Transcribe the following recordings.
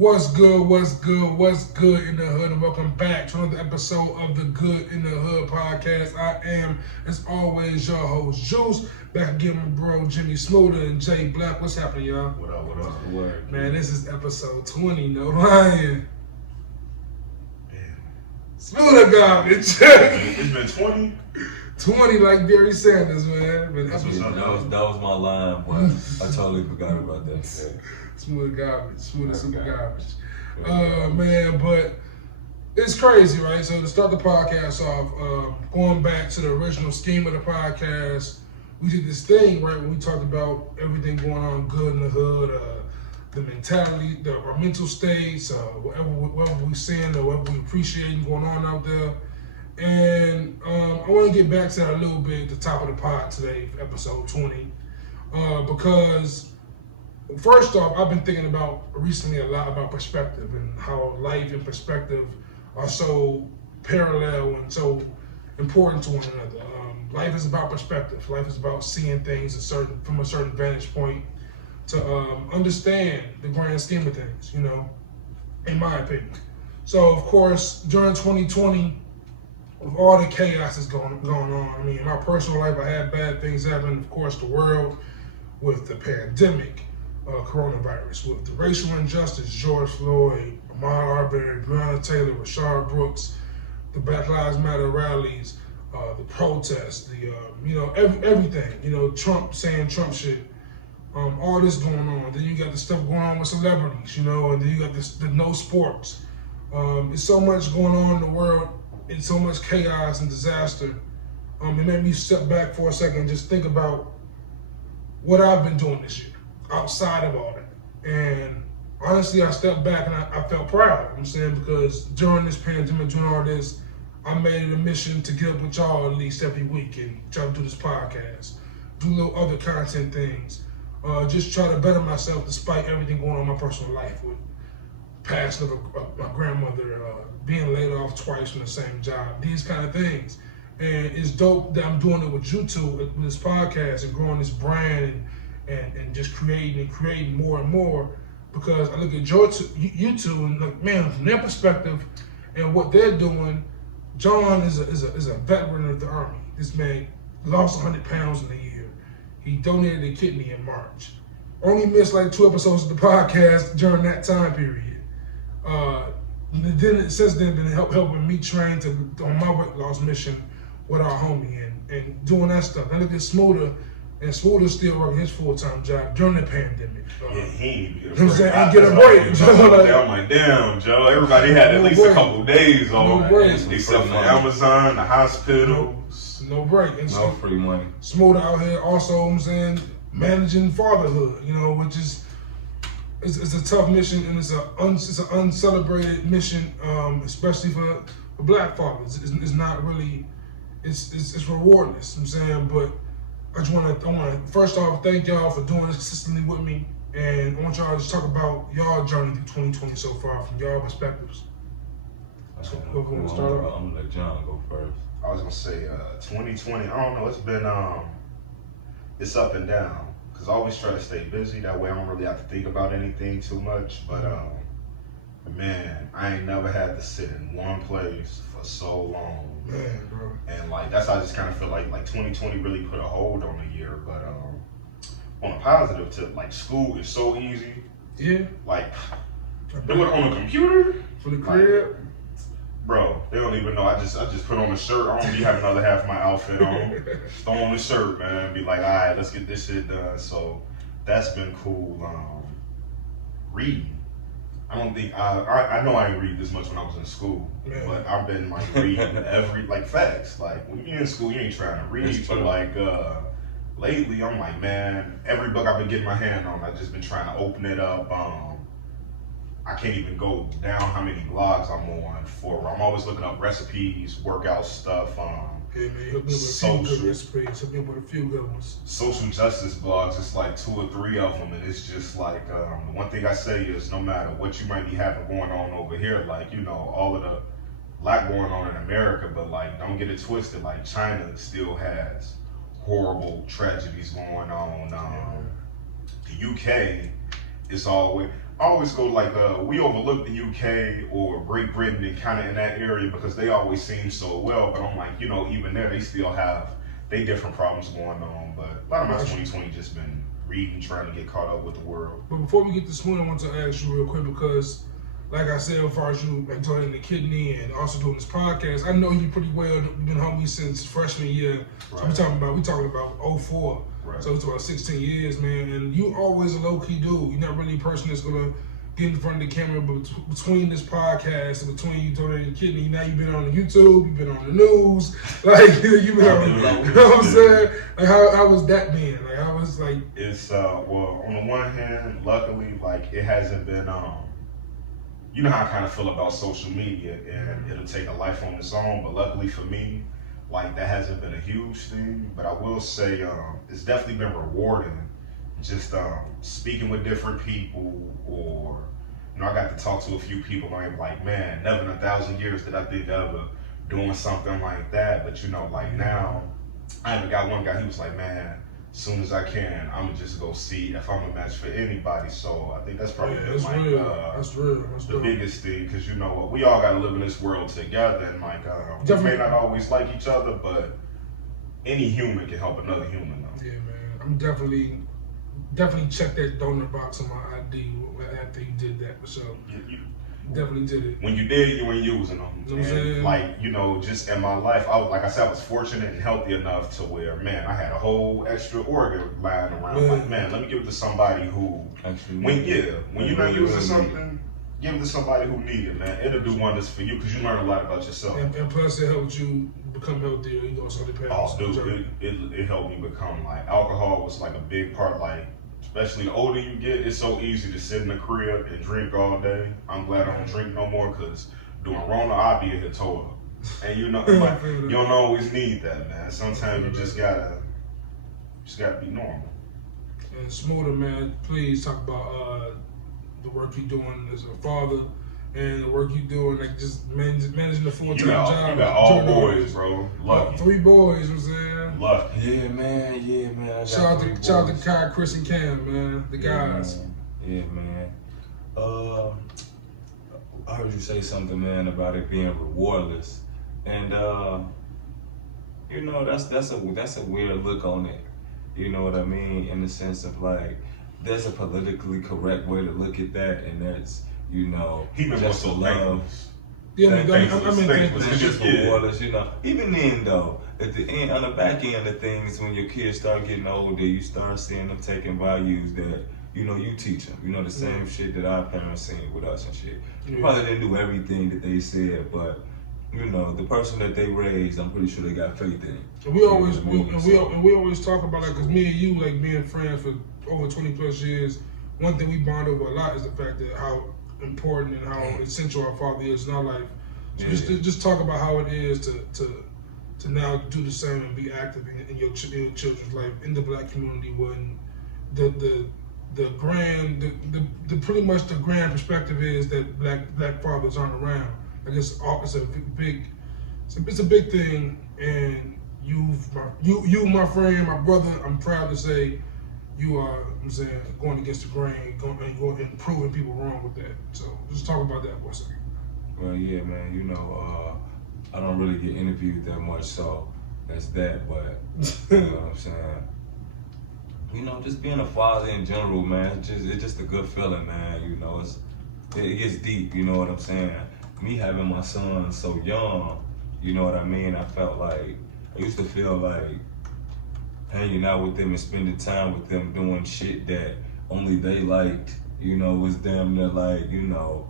What's good, what's good, what's good in the hood, and welcome back to another episode of the Good in the Hood podcast. I am, as always, your host, Juice, back again with bro Jimmie Smooda and Jay Black. What's happening, y'all? What up, what up? Good word. Man, this is episode 20, no lying. Smooda garbage. It's been 20? 20 like Barry Sanders, man. That was my line, but I totally forgot about that. Smooda garbage. Smooda super garbage. Man, but it's crazy, right? So to start the podcast off, going back to the original scheme of the podcast, we did this thing, right, when we talked about everything going on good in the hood, the mentality, our mental states, whatever we're seeing or whatever we appreciating going on out there. And I want to get back to that a little bit at the top of the pod today, episode 20, because first off, I've been thinking about recently a lot about perspective and how life and perspective are so parallel and so important to one another. Life is about perspective. Life is about seeing things from a certain vantage point to understand the grand scheme of things, you know, in my opinion. So, of course, during 2020, with all the chaos that's going on, I mean, in my personal life, I had bad things happen. Of course, the world with the pandemic, coronavirus, with the racial injustice, George Floyd, Ahmaud Arbery, Breonna Taylor, Rashard Brooks, the Black Lives Matter rallies, the protests, everything. Trump saying Trump shit. All this going on. Then you got the stuff going on with celebrities, and then you got the no sports. There's so much going on in the world. It's so much chaos and disaster. It made me step back for a second and just think about what I've been doing this year outside of all that. And honestly, I stepped back and I felt proud. I'm saying, because during this pandemic, during all this, I made it a mission to get up with y'all at least every week and try to do this podcast, do little other content things, just try to better myself despite everything going on in my personal life with passing of my grandmother, being laid off twice from the same job, these kind of things. And it's dope that I'm doing it with you two, with this podcast and growing this brand and just creating more and more, because I look at you two and like, man, from their perspective and what they're doing, John is a veteran of the Army. This man lost 100 pounds in a year. He donated a kidney in March. Only missed like 2 episodes of the podcast during that time period. Since then, been helping me train on my weight loss mission with our homie and doing that stuff. I look at Smooda, and Smooda's still working his full-time job during the pandemic. Yeah, he ain't get a break. I'm like, damn, Joe. Everybody had at least a couple days on. No break. Except for Amazon, the hospitals. No break. And no free money. Smooda out here also, managing fatherhood, which is it's a tough mission, and it's an uncelebrated mission, especially for black fathers. It's not really, it's rewardless. I'm saying, but I want to first off thank y'all for doing this consistently with me, and I want y'all to just talk about y'all journey through 2020 so far from y'all perspectives. So, I'm gonna let John go first. I was gonna say 2020. I don't know. It's been it's up and down. Cause I always try to stay busy. That way I don't really have to think about anything too much. But man, I ain't never had to sit in one place for so long. Man, bro. And like that's how I just kind of feel like 2020 really put a hold on the year. But on a positive tip, like school is so easy. Yeah. Like do it on a computer for the crib. Bro, they don't even know. I just put on a shirt. I don't be having another half of my outfit on. Throw on the shirt, man. Be like, all right, let's get this shit done. So that's been cool. Reading. I don't think I know I didn't read this much when I was in school, but I've been like reading every facts. Like when you're in school, you ain't trying to read. But like lately, I'm like, man, every book I've been getting my hand on, I've just been trying to open it up. I can't even go down how many blogs I'm on for. I'm always looking up recipes, workout stuff. Yeah, man, help me with a few good recipes. Help me with a few good ones. Social justice blogs, it's like 2 or 3 of them, and it's just like the one thing I say is no matter what you might be having going on over here, like all of the lot going on in America, but like don't get it twisted. Like China still has horrible tragedies going on. The UK is always. I always go like, we overlook the UK or Great Britain and kind of in that area because they always seem so well. But I'm like, you know, even there, they still have they different problems going on. But a lot of my 2020 just been reading, trying to get caught up with the world. But before we get to Smooda, I want to ask you real quick because, like I said, as far as you like joining the kidney and also doing this podcast, I know you pretty well. You've been homies since freshman year. Right. So we talking about 04. Right. So it's about 16 years, man. And you always a low key dude. You're not really a person that's gonna get in front of the camera. But between this podcast and between you doing the kidney, now you've been on YouTube, you've been on the news, like you've been on. You know what I'm saying? Like how was that been? Like how was like? It's well, on the one hand, luckily, like it hasn't been you know how I kind of feel about social media, and it'll take a life on its own. But luckily for me, like that hasn't been a huge thing. But I will say it's definitely been rewarding, just speaking with different people, or you know, I got to talk to a few people. And I'm like, man, never in 1,000 years did I think ever doing something like that. But you know, like now, I even got one guy. He was like, man, as soon as I can, I'm gonna just go see if I'm a match for anybody. So I think that's probably that's like real. That's real. That's the dope. biggest thing, because you know what, we all gotta live in this world together, and like we may not always like each other, but any human can help another human though. Yeah, man. I'm definitely check that donor box on my ID after you did that for sure. You Definitely did it. when you did, you ain't using them. You know what I'm saying? And like, you know, just in my life, like I said, I was fortunate and healthy enough to where, man, I had a whole extra organ lying around. Yeah. Like, man, let me give it to somebody who, when you're not using something, give it to somebody who need it, man. It'll do wonders for you because you learn a lot about yourself. And plus, it helped you become healthier. You lost all the pounds. Oh, dude, it helped me become like, alcohol was like a big part, like, especially the older you get, it's so easy to sit in the crib and drink all day. I'm glad I don't drink no more because doing Rona, I'll be in here total. And you know, like, you don't always need that, man. Sometimes you just gotta be normal. And Smooda, man, please talk about the work you're doing as a father and the work you're doing, like just managing the full-time job. You got all boys, bro. Lucky. 3 boys, you know what I'm saying? Lucky. Yeah, man. Shout out to Kai, Chris, and Cam, man. The guys. Yeah, man. I heard you say something, man, about it being rewardless, and you know that's a weird look on it. You know what I mean? In the sense of like, there's a politically correct way to look at that, and that's, you know, just the love. Yeah, I mean, It's just rewardless, you know. Even then, though, at the end, on the back end of things, when your kids start getting older, you start seeing them taking values that, you know, you teach them. You know, the same shit that our parents seen with us and shit. You probably didn't do everything that they said, but, you know, the person that they raised, I'm pretty sure they got faith in. And we always talk about it, because me and you, like, being friends for over 20 plus years, one thing we bond over a lot is the fact that how important and how essential our father is in our life. So just talk about how it is to now do the same and be active in your children's life in the Black community, when the pretty much the grand perspective is that black fathers aren't around. I guess it's a big thing, and you, my friend, my brother, I'm proud to say you are, I'm saying, going against the grain, going and proving people wrong with that. So just talk about that for a second. Well, yeah, man, you know, I don't really get interviewed that much, so that's that, but you know what I'm saying? You know, just being a father in general, man, it's just a good feeling, man. You know, it gets deep, you know what I'm saying? Me having my son so young, you know what I mean? I used to feel like hanging out with them and spending time with them doing shit that only they liked, you know, was damn near like, you know,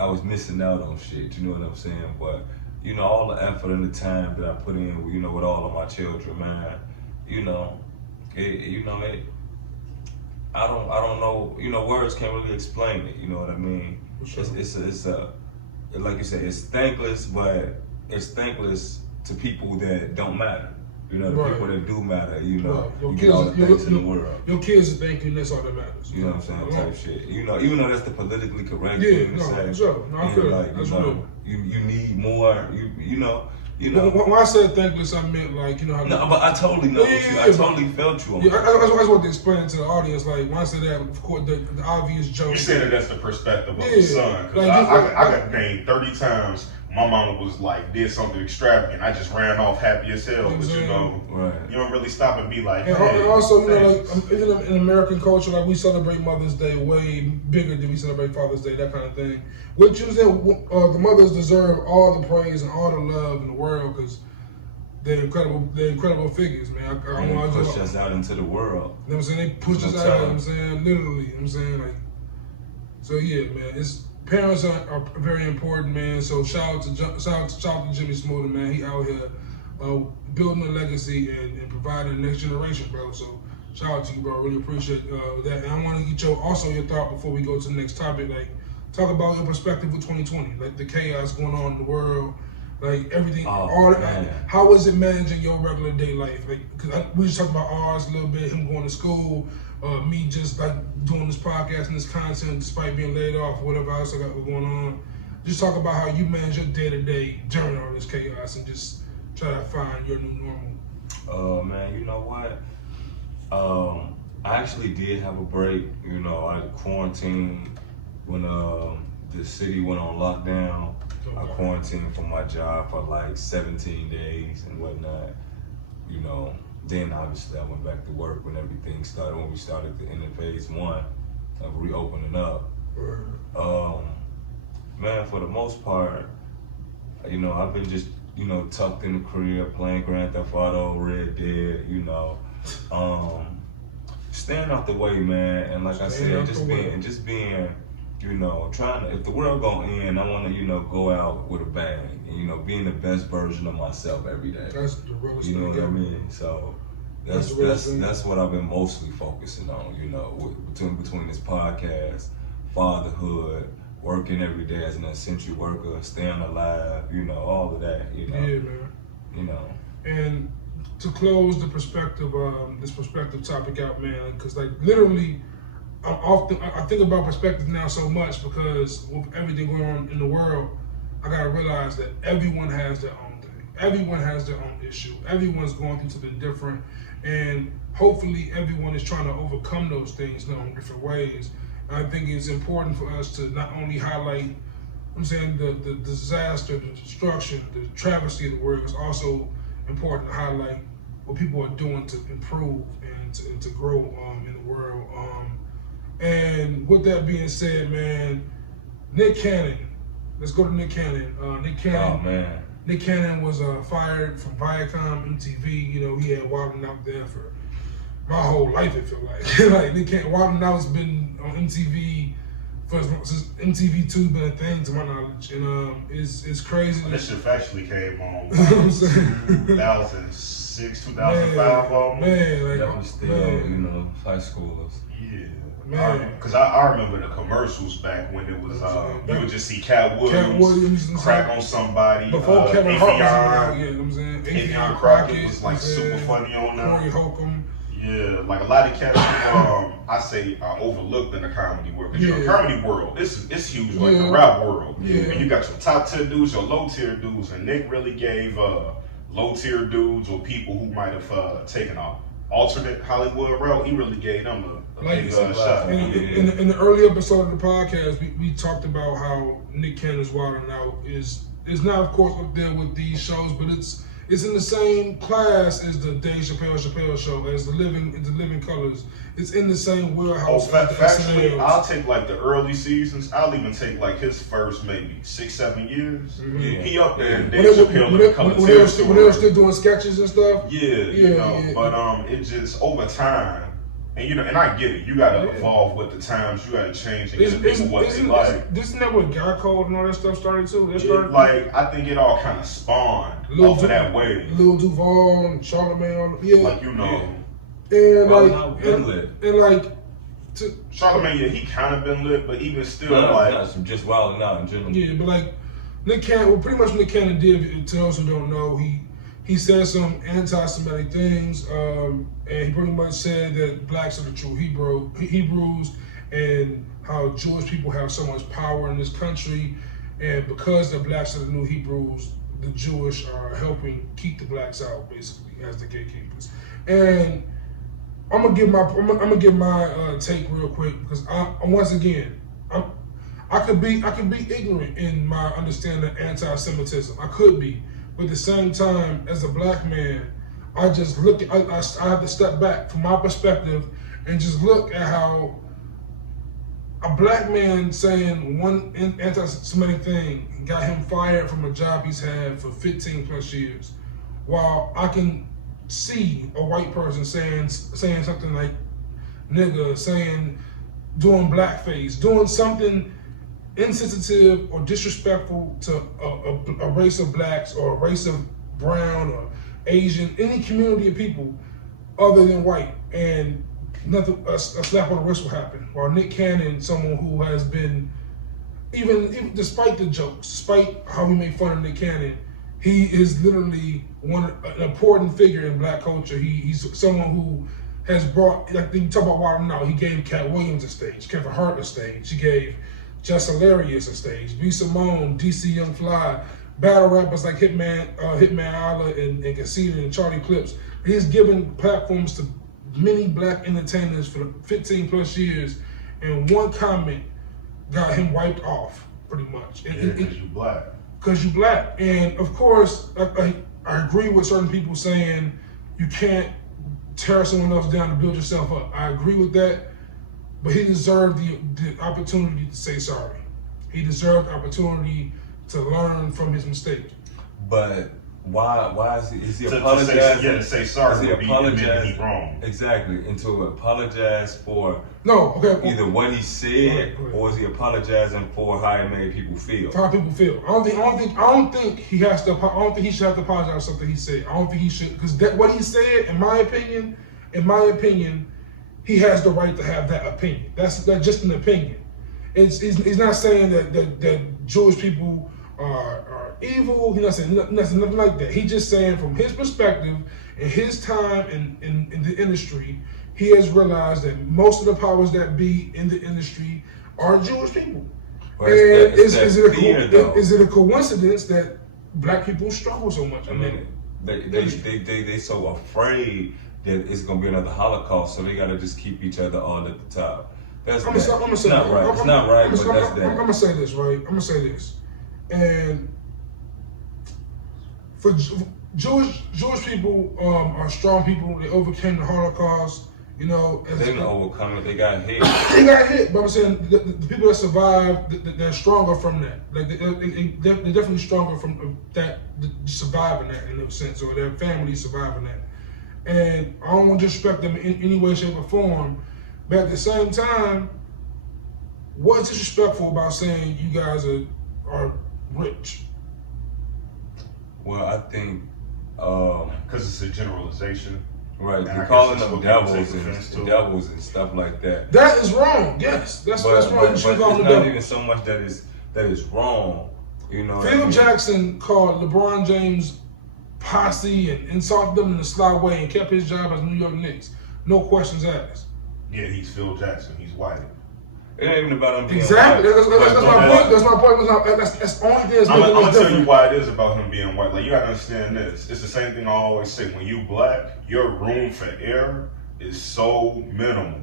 I was missing out on shit, you know what I'm saying? But, you know, all the effort and the time that I put in, you know, with all of my children, man, you know, I don't know, you know, words can't really explain it, you know what I mean? Sure. It's like you said, it's thankless, but it's thankless to people that don't matter. You know, the people that do matter, you know, you get all the things in the world. Your kids are thinking that's all that matters. You know what I'm saying? Type shit. You know, even though that's the politically correct thing to say. Sure. No, I feel like, that's you know, you need more, you know, You know. When I said thankless, I meant like, you know how. No, but I totally know what you. I totally felt you on yeah, that. I just want to explain to the audience, like, when I said that, of course, the obvious joke. You said it as the perspective of the son. Because I got named 30 times. My mama was like, did something extravagant. I just ran off happy as hell. But you know, you don't really stop and be like, and hey, also, you know, like, even in American culture, like, we celebrate Mother's Day way bigger than we celebrate Father's Day, that kind of thing. Which is that the mothers deserve all the praise and all the love in the world because they're incredible figures, man. They pushed us out into the world. You know what I'm saying? They pushed us out, you know what I'm saying? Literally, you know what I'm saying? Like, so yeah, man, parents are very important, man. So shout out to Jimmie Smooda, man. He out here building a legacy and providing the next generation, bro. So shout out to you, bro. I really appreciate that. And I want to get your thought before we go to the next topic. Like, talk about your perspective with 2020, like the chaos going on in the world, like everything. How is it managing your regular day life? Like, cause we just talked about ours a little bit, him going to school, me just like doing this podcast and this content despite being laid off or whatever else I got going on. Just talk about how you manage your day to day during all this chaos and just try to find your new normal. Man, you know what? I actually did have a break. You know, I quarantined when the city went on lockdown. I quarantined from my job for like 17 days and whatnot. You know, then obviously I went back to work when everything started, when we started the end of phase 1 of reopening up. Man, for the most part, you know, I've been just, you know, tucked in the crib, playing Grand Theft Auto, Red Dead, you know. Staying out the way, man, and like I said, just being, you know, trying to, if the world go in, I want to, you know, go out with a bang and, you know, being the best version of myself every day. That's the realest thing. You know what I mean? So that's what I've been mostly focusing on, you know, between this podcast, fatherhood, working every day as an essential worker, staying alive, you know, all of that, you know. Yeah, man. You know. And to close the perspective, this perspective topic out, man, because like literally, I think about perspective now so much because with everything going on in the world, I gotta realize that everyone has their own thing. Everyone has their own issue. Everyone's going through something different, and hopefully everyone is trying to overcome those things in different ways. And I think it's important for us to not only highlight, I'm saying, the disaster, the destruction, the travesty of the world. It's also important to highlight what people are doing to improve and to grow in the world. And with that being said, man, Nick Cannon. Let's go to Nick Cannon. Nick Cannon. Oh, man. Nick Cannon was fired from Viacom, MTV. You know, he had Wildin' Out there for my whole life, it feel like. Like, Nick Cannon, Wildin' Out's been on MTV since MTV2 been a thing to my knowledge. And it's crazy. This shit actually came on You know what I'm saying? 2006, 2005 almost. Man, like, that was still, you know, high schoolers. Yeah. Man. Because I remember the commercials back when it was, you would just see Cat Williams crack on somebody. Before Kevin Hart was out, yeah, you know what I'm saying? Avion Crockett was like super funny on there. Corey Holcomb. Yeah, like a lot of cats I say are overlooked in the comedy world. Because the comedy world, it's huge, like the rap world. Yeah. And you got your top tier dudes, your low tier dudes, and Nick really gave low tier dudes or people who might have taken an alternate Hollywood route, he really gave them a big shot. In the early episode of the podcast, we talked about how Nick Cannon's Wildin' Out is not, of course, up there with these shows, but it's in the same class as the Dave Chappelle show, as the Living Colors. It's in the same wheelhouse. Factually, I'll take like the early seasons. I'll even take like his first maybe 6-7 years. Mm-hmm. Yeah. He up there in Dave Chappelle in the color when they were still doing sketches and stuff. Yeah. But it just over time. And you know, and I get it. You gotta evolve with the times. You gotta change and give people what they like. Isn't that what Guy Code and all that stuff started too? Like I think it all kind of spawned off of that way. Lil Duval and Charlamagne, like you know, and like Charlamagne, he kind of been lit, but even still, just Wildin' Out in general. Yeah, but like Nick Cannon, pretty much Nick Cannon did. To those who don't know, he said some anti-Semitic things, and he pretty much said that blacks are the true Hebrews, and how Jewish people have so much power in this country, and because the blacks are the new Hebrews, the Jewish are helping keep the blacks out, basically, as the gatekeepers. And I'm gonna give my take real quick because once again, I could be ignorant in my understanding of anti-Semitism. I could be, but at the same time, as a black man, I just look. I have to step back from my perspective and just look at how a black man saying one anti-Semitic thing got him fired from a job he's had for 15 plus years, while I can see a white person saying something like nigga, doing blackface, doing something insensitive or disrespectful to a race of blacks or a race of brown or Asian, any community of people other than white, and nothing, a slap on the wrist will happen. While Nick Cannon, someone who has been, even despite the jokes, despite how we make fun of Nick Cannon, he is literally an important figure in black culture. He's someone who has brought, like you talk about Wild Now, he gave Cat Williams a stage, Kevin Hart a stage, he gave Just Hilarious a stage, B. Simone, DC Young Fly, battle rappers like Hitman Allah and Conceited and Charlie Clips. He's given platforms to many black entertainers for 15 plus years, and one comment got him wiped off, pretty much. Because you black. Because you black. And of course, I agree with certain people saying you can't tear someone else down to build yourself up. I agree with that, but he deserved the opportunity to say sorry. He deserved the opportunity to learn from his mistake. But why is he apologizing? To say sorry. Is he apologizing? He's wrong. Exactly, and to apologize for either what he said, or is he apologizing for how it made people feel? How people feel. I don't think he has to. I don't think he should have to apologize for something he said. I don't think he should, because what he said, in my opinion, he has the right to have that opinion. That's just an opinion. He's not saying that Jewish people are evil. He's not saying nothing like that. He's just saying from his perspective, in his time in the industry, he has realized that most of the powers that be in the industry are Jewish people. Well, and is it a coincidence that black people struggle so much? I mean, they so afraid that it's gonna be another Holocaust, so they gotta just keep each other all at the top. It's not right, but that's that. I'm gonna say this, right? I'm gonna say this, and for Jewish people are strong people. They overcame the Holocaust. You know, they didn't overcome it. They got hit. They got hit, but I'm saying the people that survived, they're stronger from that. Like they're definitely stronger from that, surviving that in a sense, or their family surviving that. And I don't want to disrespect them in any way, shape, or form. But at the same time, what's disrespectful about saying you guys are rich? Well, I think because it's a generalization. Right, they're calling them devils and stuff like that. That is wrong. Yes, that's wrong. But it's not even so much that is wrong. You know, Phil Jackson called LeBron James posse and insulted them in a sly way and kept his job as New York Knicks. No questions asked. Yeah, he's Phil Jackson. He's white. It ain't even about him being exactly. white. That's my point. That's my point. That's the only thing that's making I'm gonna tell different. you why it is about him being white. Like, you gotta understand this. It's the same thing I always say. When you black, your room for error is so minimal.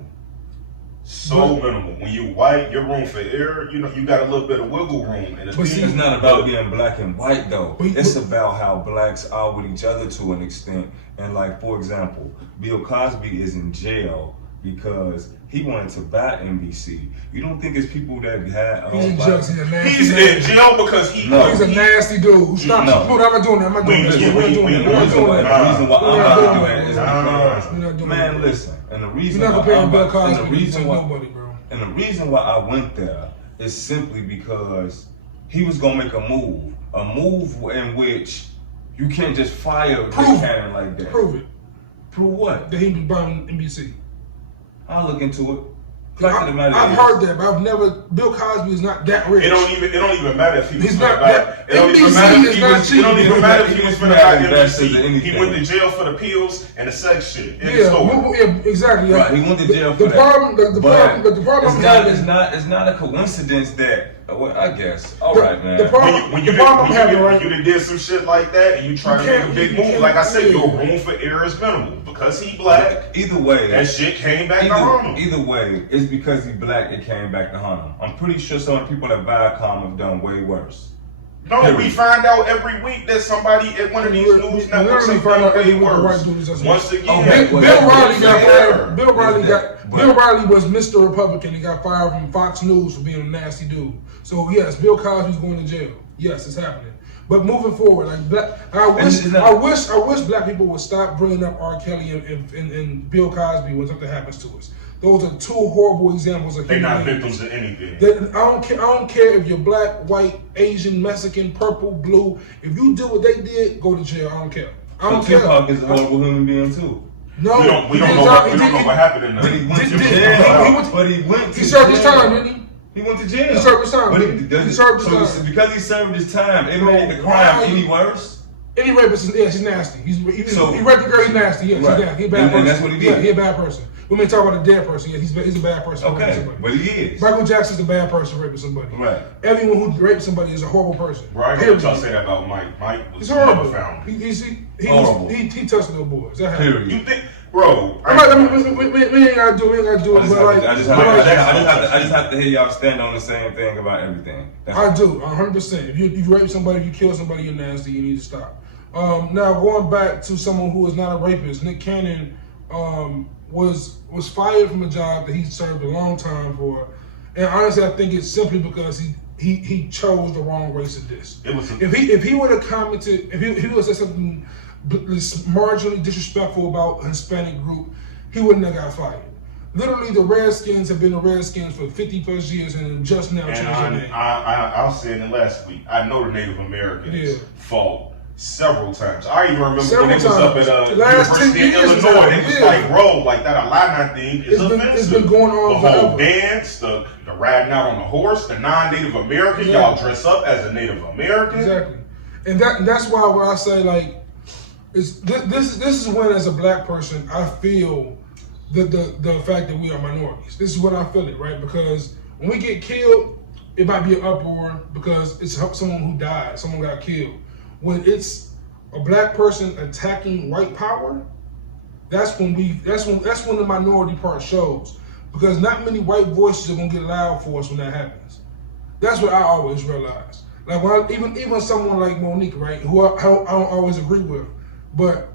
Minimal. When you white, your room for error, you know, you got a little bit of wiggle room. And it's not about being black and white though. It's about how blacks are with each other to an extent. And like, for example, Bill Cosby is in jail because he wanted to buy NBC. You don't think it's people that had he's in jail because he's a nasty dude. Stop. No. I'm not doing that. I'm not doing that. The reason why I'm not doing that is because, man, listen. And the reason why I went there is simply because he was gonna make a move in which you can't just fire Nick Cannon like that. Prove it. Prove what? That he was buying NBC. I'll look into it. I've heard that, but I've never. Bill Cosby is not that rich. It don't even matter if he was not that. It don't even matter if he was finna buy NBC. He went to jail for the pills and the sex shit. Yeah, exactly. Right, he went to jail for that. The problem it's not a coincidence that Well, I guess. All right, man. The problem, When you done did some shit like that and you try to make a big move, like I said, your room for error is minimal. Because he black, either way, that shit came back to haunt him. Either way, it's because he black, it came back to haunt him. I'm pretty sure some of the people at Viacom have done way worse. No, we find out every week that somebody at one of these news networks has done way worse. Once again, Bill Riley got fired. Bill Riley was Mr. Republican. He got fired from Fox News for being a nasty dude. So yes, Bill Cosby's going to jail. Yes, it's happening. But moving forward, like I wish black people would stop bringing up R. Kelly and Bill Cosby when something happens to us. Those are two horrible examples of they're not victims of anything. I don't care if you're black, white, Asian, Mexican, purple, blue. If you do what they did, go to jail. I don't care. I don't care. Tupac is a horrible human being too. No, we don't know what happened in there. He went to jail. But he went to jail. He served his time, didn't he? He went to jail. He served his time. He served his time. Because he served his time, it made the crime any worse. Any rapist, he's nasty. He raped the girl, he's nasty. Yeah, right. He's nasty. He's a bad person. And that's what he did. Yeah, he's a bad person. We may talk about a dead person. Yeah, he's a bad person. Okay, but he is. Michael Jackson's a bad person raping somebody. Right. Everyone who rapes somebody is a horrible person. Right. Y'all say that about Mike. Mike was never found. He touched little boys. That happened. You think, bro? We ain't gotta do it. I just have to hear y'all stand on the same thing about everything. I do, 100%. If you rape somebody, if you kill somebody, you're nasty. You need to stop. Now going back to someone who is not a rapist, Nick Cannon was fired from a job that he served a long time for, and honestly, I think it's simply because he chose the wrong race of this. If he would have commented, if he would have said something marginally disrespectful about a Hispanic group, he wouldn't have got fired. Literally, the Redskins have been the Redskins for 50 plus years and just now changed their name. I was saying it last week. I know the Native Americans fought several times. I even remember when it was up at University of Illinois. It was like, bro, like that Illini thing is offensive. It's been going on the whole dance, the riding out on the horse, the non-Native American, y'all dress up as a Native American. Exactly. And that's why when I say, like, this is when, as a black person, I feel the fact that we are minorities. This is when I feel it, right? Because when we get killed, it might be an uproar because it's someone who died, someone got killed. When it's a black person attacking white power, that's when the minority part shows. Because not many white voices are gonna get loud for us when that happens. That's what I always realize. Like even someone like Monique, right, who I don't always agree with, but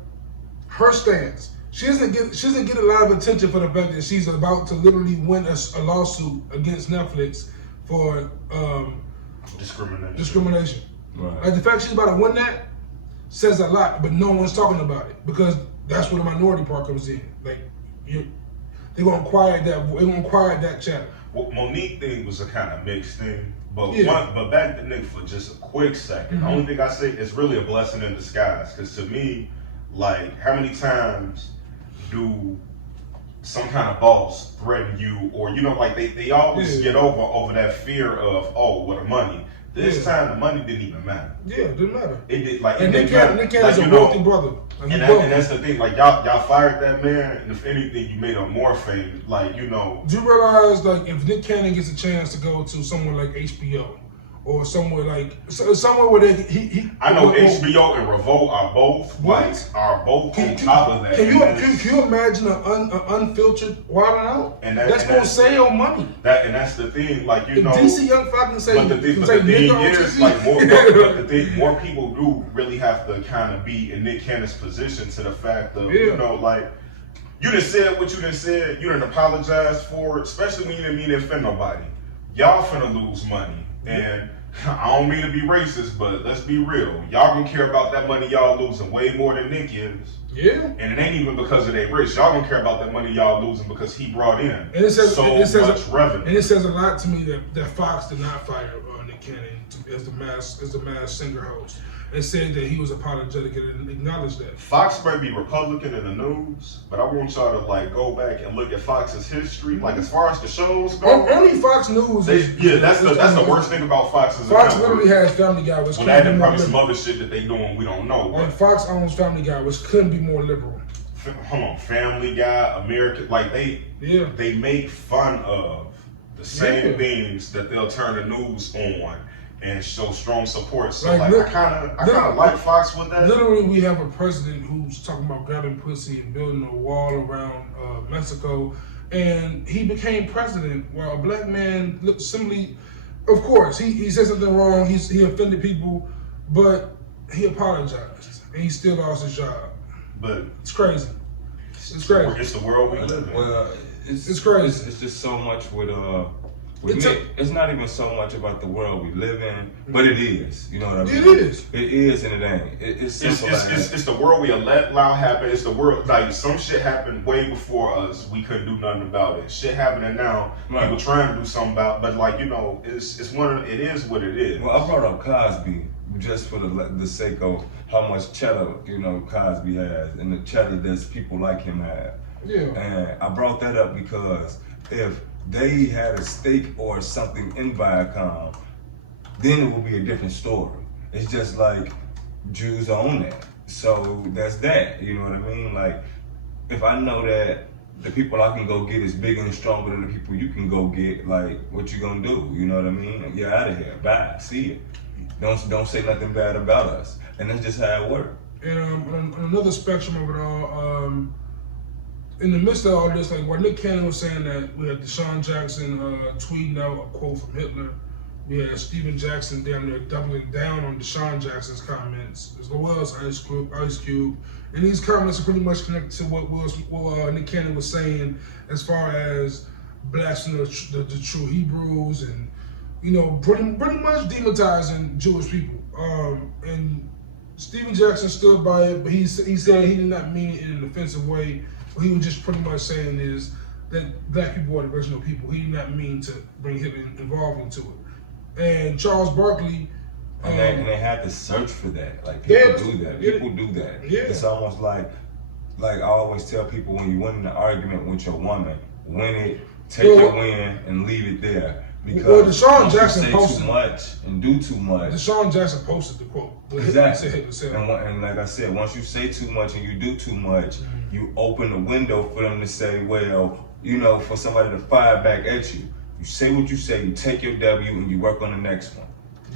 her stance, she doesn't get a lot of attention for the fact that she's about to literally win a lawsuit against Netflix for discrimination. Right. Like the fact she's about to win that says a lot, but no one's talking about it because that's where the minority part comes in. Like they're gonna quiet that chat. Well, Monique thing was a kind of mixed thing, but back to Nick for just a quick second. The only thing I say is really a blessing in disguise, because to me, like, how many times do some kind of boss threaten you, or like they always get over that fear of the money. This time the money didn't even matter. Yeah, it didn't matter. It did and Nick Cannon's a wealthy brother. And that's the thing. Like y'all fired that man, and if anything, you made him more famous. Like Do you realize, like, if Nick Cannon gets a chance to go to somewhere like HBO or somewhere where he I know HBO and Revolt are both on top of that. Can you imagine an unfiltered Wild 'N Out? And that's gonna sell money. And that's the thing, like if DC Young Falcon say, but the thing is, like, more people do really have to kind of be in Nick Cannon's position to the fact of like, you done said what you done said, you done apologized for it, especially when you didn't mean to offend nobody. Y'all finna lose money. And I don't mean to be racist, but let's be real. Y'all gonna care about that money y'all losing way more than Nick is. Yeah. And it ain't even because of their race. Y'all gonna care about that money y'all losing because he brought in and it says much revenue. And it says a lot to me that Fox did not fire Nick Cannon as the Masked Singer host. It said that he was apologetic and acknowledged that. Fox might be Republican in the news, but I want y'all to, like, go back and look at Fox's history. Like, as far as the shows go, only Fox News. That's the worst thing about Fox. Fox literally has Family Guy, which that and probably some other shit that they doing we don't know. And Fox owns Family Guy, which couldn't be more liberal. Hold on, Family Guy, American, like they make fun of the same themes that they'll turn the news on and show strong support. So Like, I kind of like Fox with that. Literally, we have a president who's talking about grabbing pussy and building a wall around Mexico, and he became president while a black man simply, of course, he said something wrong, he offended people, but he apologized, and he still lost his job. But it's crazy. It's crazy. It's the world we live in. Well, it's crazy. It's just so much with it's not even so much about the world we live in, but it is. You know what I mean? It is. It is, and it ain't. It's simple. It's the world we allow happen. It's the world, like, some shit happened way before us. We couldn't do nothing about it. Shit happening now. Right. People trying to do something about it, but, like, you know, it is what it is. Well, I brought up Cosby just for the sake of how much cheddar, you know, Cosby has, and the cheddar that people like him have. Yeah. And I brought that up because if they had a stake or something in Viacom, then it would be a different story. It's just like Jews own that. So that's that, you know what I mean? Like, if I know that the people I can go get is bigger and stronger than the people you can go get, like, what you gonna do? You know what I mean? Get out of here, bye, see it. Don't say nothing bad about us. And that's just how it works. And on another spectrum of it all, in the midst of all this, like what Nick Cannon was saying, that we had Deshaun Jackson tweeting out a quote from Hitler. We had Steven Jackson down there doubling down on Deshaun Jackson's comments, as well as Ice Cube. And these comments are pretty much connected to what Nick Cannon was saying as far as blasting the true Hebrews and, you know, pretty much demonetizing Jewish people. And Steven Jackson stood by it, but he said he did not mean it in an offensive way. What he was just pretty much saying is that black people are the original people. He did not mean to bring Hitler involved into it. And Charles Barkley, and they had to search for that. Like, people do that. People do that. Yeah. It's almost like I always tell people, when you win an argument with your woman, win it, take your win, and leave it there. Because Deshaun Jackson say posted too much and do too much. Deshaun Jackson posted the quote. Exactly. And like I said, once you say too much and you do too much, you open the window for them to say, well, you know, for somebody to fire back at you. You say what you say, you take your W, and you work on the next one.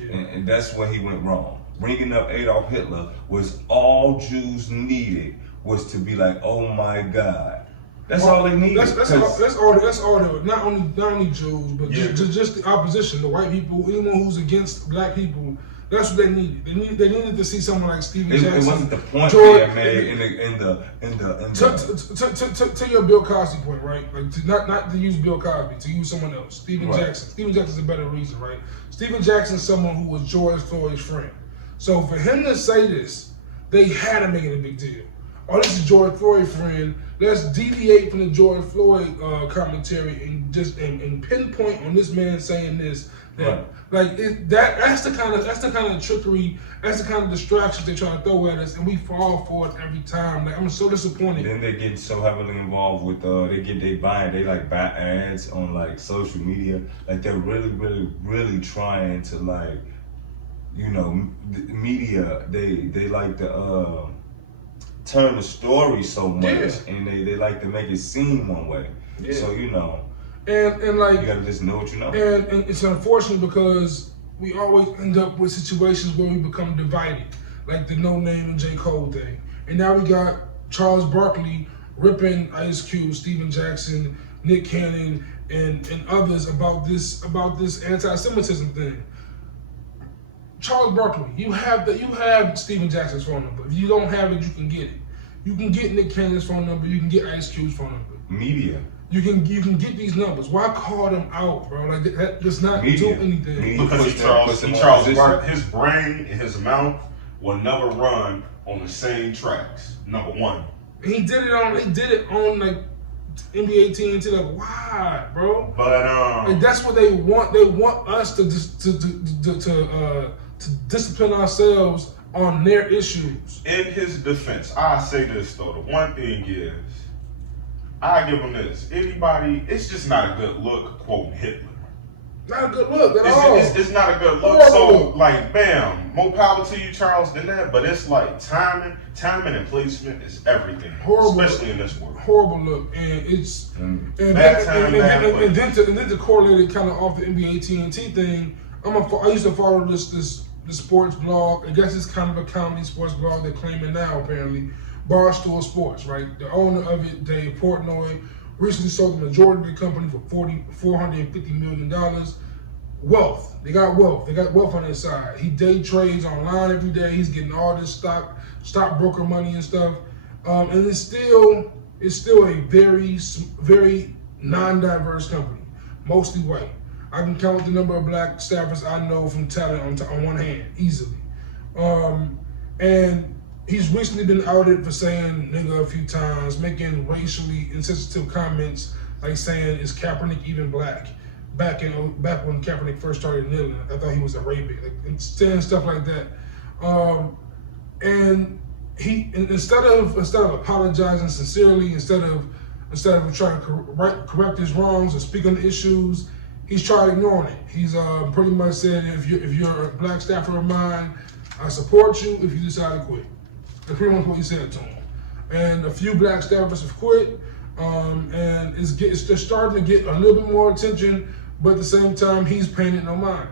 Yeah. And that's where he went wrong. Bringing up Adolf Hitler was all Jews needed, was to be like, oh my God. That's all they need. That's all. Not only Jews, but just the opposition, the white people, anyone who's against black people. That's what they needed. They needed to see someone like Steven Jackson. It wasn't the point being made in the to your Bill Cosby point, right? Like not to use Bill Cosby, to use someone else. Steven Jackson. Steven Jackson's a better reason, right? Steven Jackson's someone who was George Floyd's friend. So for him to say this, they had to make it a big deal. Oh, this is George Floyd's friend. Let's deviate from the George Floyd commentary and just and pinpoint on this man saying this. That's the kind of trickery, that's the kind of distractions they try to throw at us, and we fall for it every time. Like, I'm so disappointed. Then they get so heavily involved with they buy ads on like social media. Like, they're really trying to, like, you know, the media, they like to turn the story so much, and they like to make it seem one way. Yeah. So, you know, and like, you gotta just know what you know. And it's unfortunate because we always end up with situations where we become divided, like the No Name and J. Cole thing. And now we got Charles Barkley ripping Ice Cube, Steven Jackson, Nick Cannon, and others about this anti-Semitism thing. Charles Barkley, you have Steven Jackson's phone number. If you don't have it, you can get it. You can get Nick Cannon's phone number. You can get Ice Cube's phone number. Media. You can get these numbers. Why call them out, bro? Like, that does not do anything. Because Charles Barkley, his brain and his mouth will never run on the same tracks. Number one. He did it on like NBA TNT. Like, why, bro? But like, that's what they want. They want us to discipline ourselves on their issues. In his defense, I say this though. The one thing is, I give him this. Anybody, it's just not a good look quoting Hitler. Not a good look at all. It's not a good look. So, like, bam, more power to you, Charles, than that. But it's like timing and placement is everything, horrible, especially in this world. Horrible look, and it's bad time, and then to correlate it kind of off the NBA TNT thing. I used to follow this sports blog. I guess it's kind of a comedy sports blog they're claiming now, apparently. Barstool Sports, right? The owner of it, Dave Portnoy, recently sold the majority of the company for $450 million. Wealth. They got wealth. They got wealth on their side. He day trades online every day. He's getting all this stockbroker money and stuff. And it's still a very, very non-diverse company, mostly white. I can count the number of black staffers I know from talent on one hand, easily. And he's recently been outed for saying nigga a few times, making racially insensitive comments, like saying, is Kaepernick even black? Back when Kaepernick first started kneeling, I thought he was a rapist, and saying stuff like that. And he instead of apologizing sincerely, instead of trying to correct his wrongs or speak on the issues, he's tried ignoring it. He's pretty much said, if you're a black staffer of mine, I support you if you decide to quit. That's pretty much what he said to him. And a few black staffers have quit, and they're starting to get a little bit more attention, but at the same time, he's paying it no mind.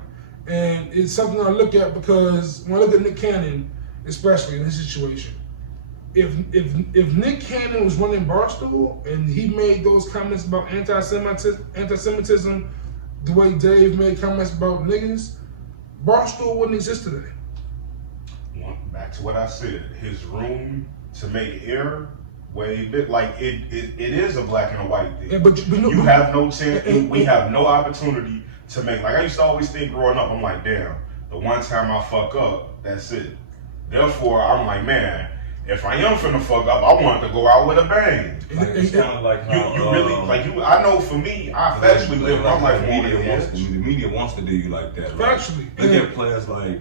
And it's something I look at because when I look at Nick Cannon, especially in this situation, if Nick Cannon was running Barstool and he made those comments about anti-Semitism the way Dave made comments about niggas, Barstool wouldn't exist today. Back to what I said, his room to make error way big. Like it is a black and a white thing. Yeah, but you have no chance. We have no opportunity to make. Like I used to always think growing up, I'm like, damn, the one time I fuck up, that's it. Therefore, I'm like, man, if I am finna fuck up, I want to go out with a bang. Like, it's kind of like how, you really like you. I know for me, I factually live my life on the media wants to do you like that. Factually, look at players like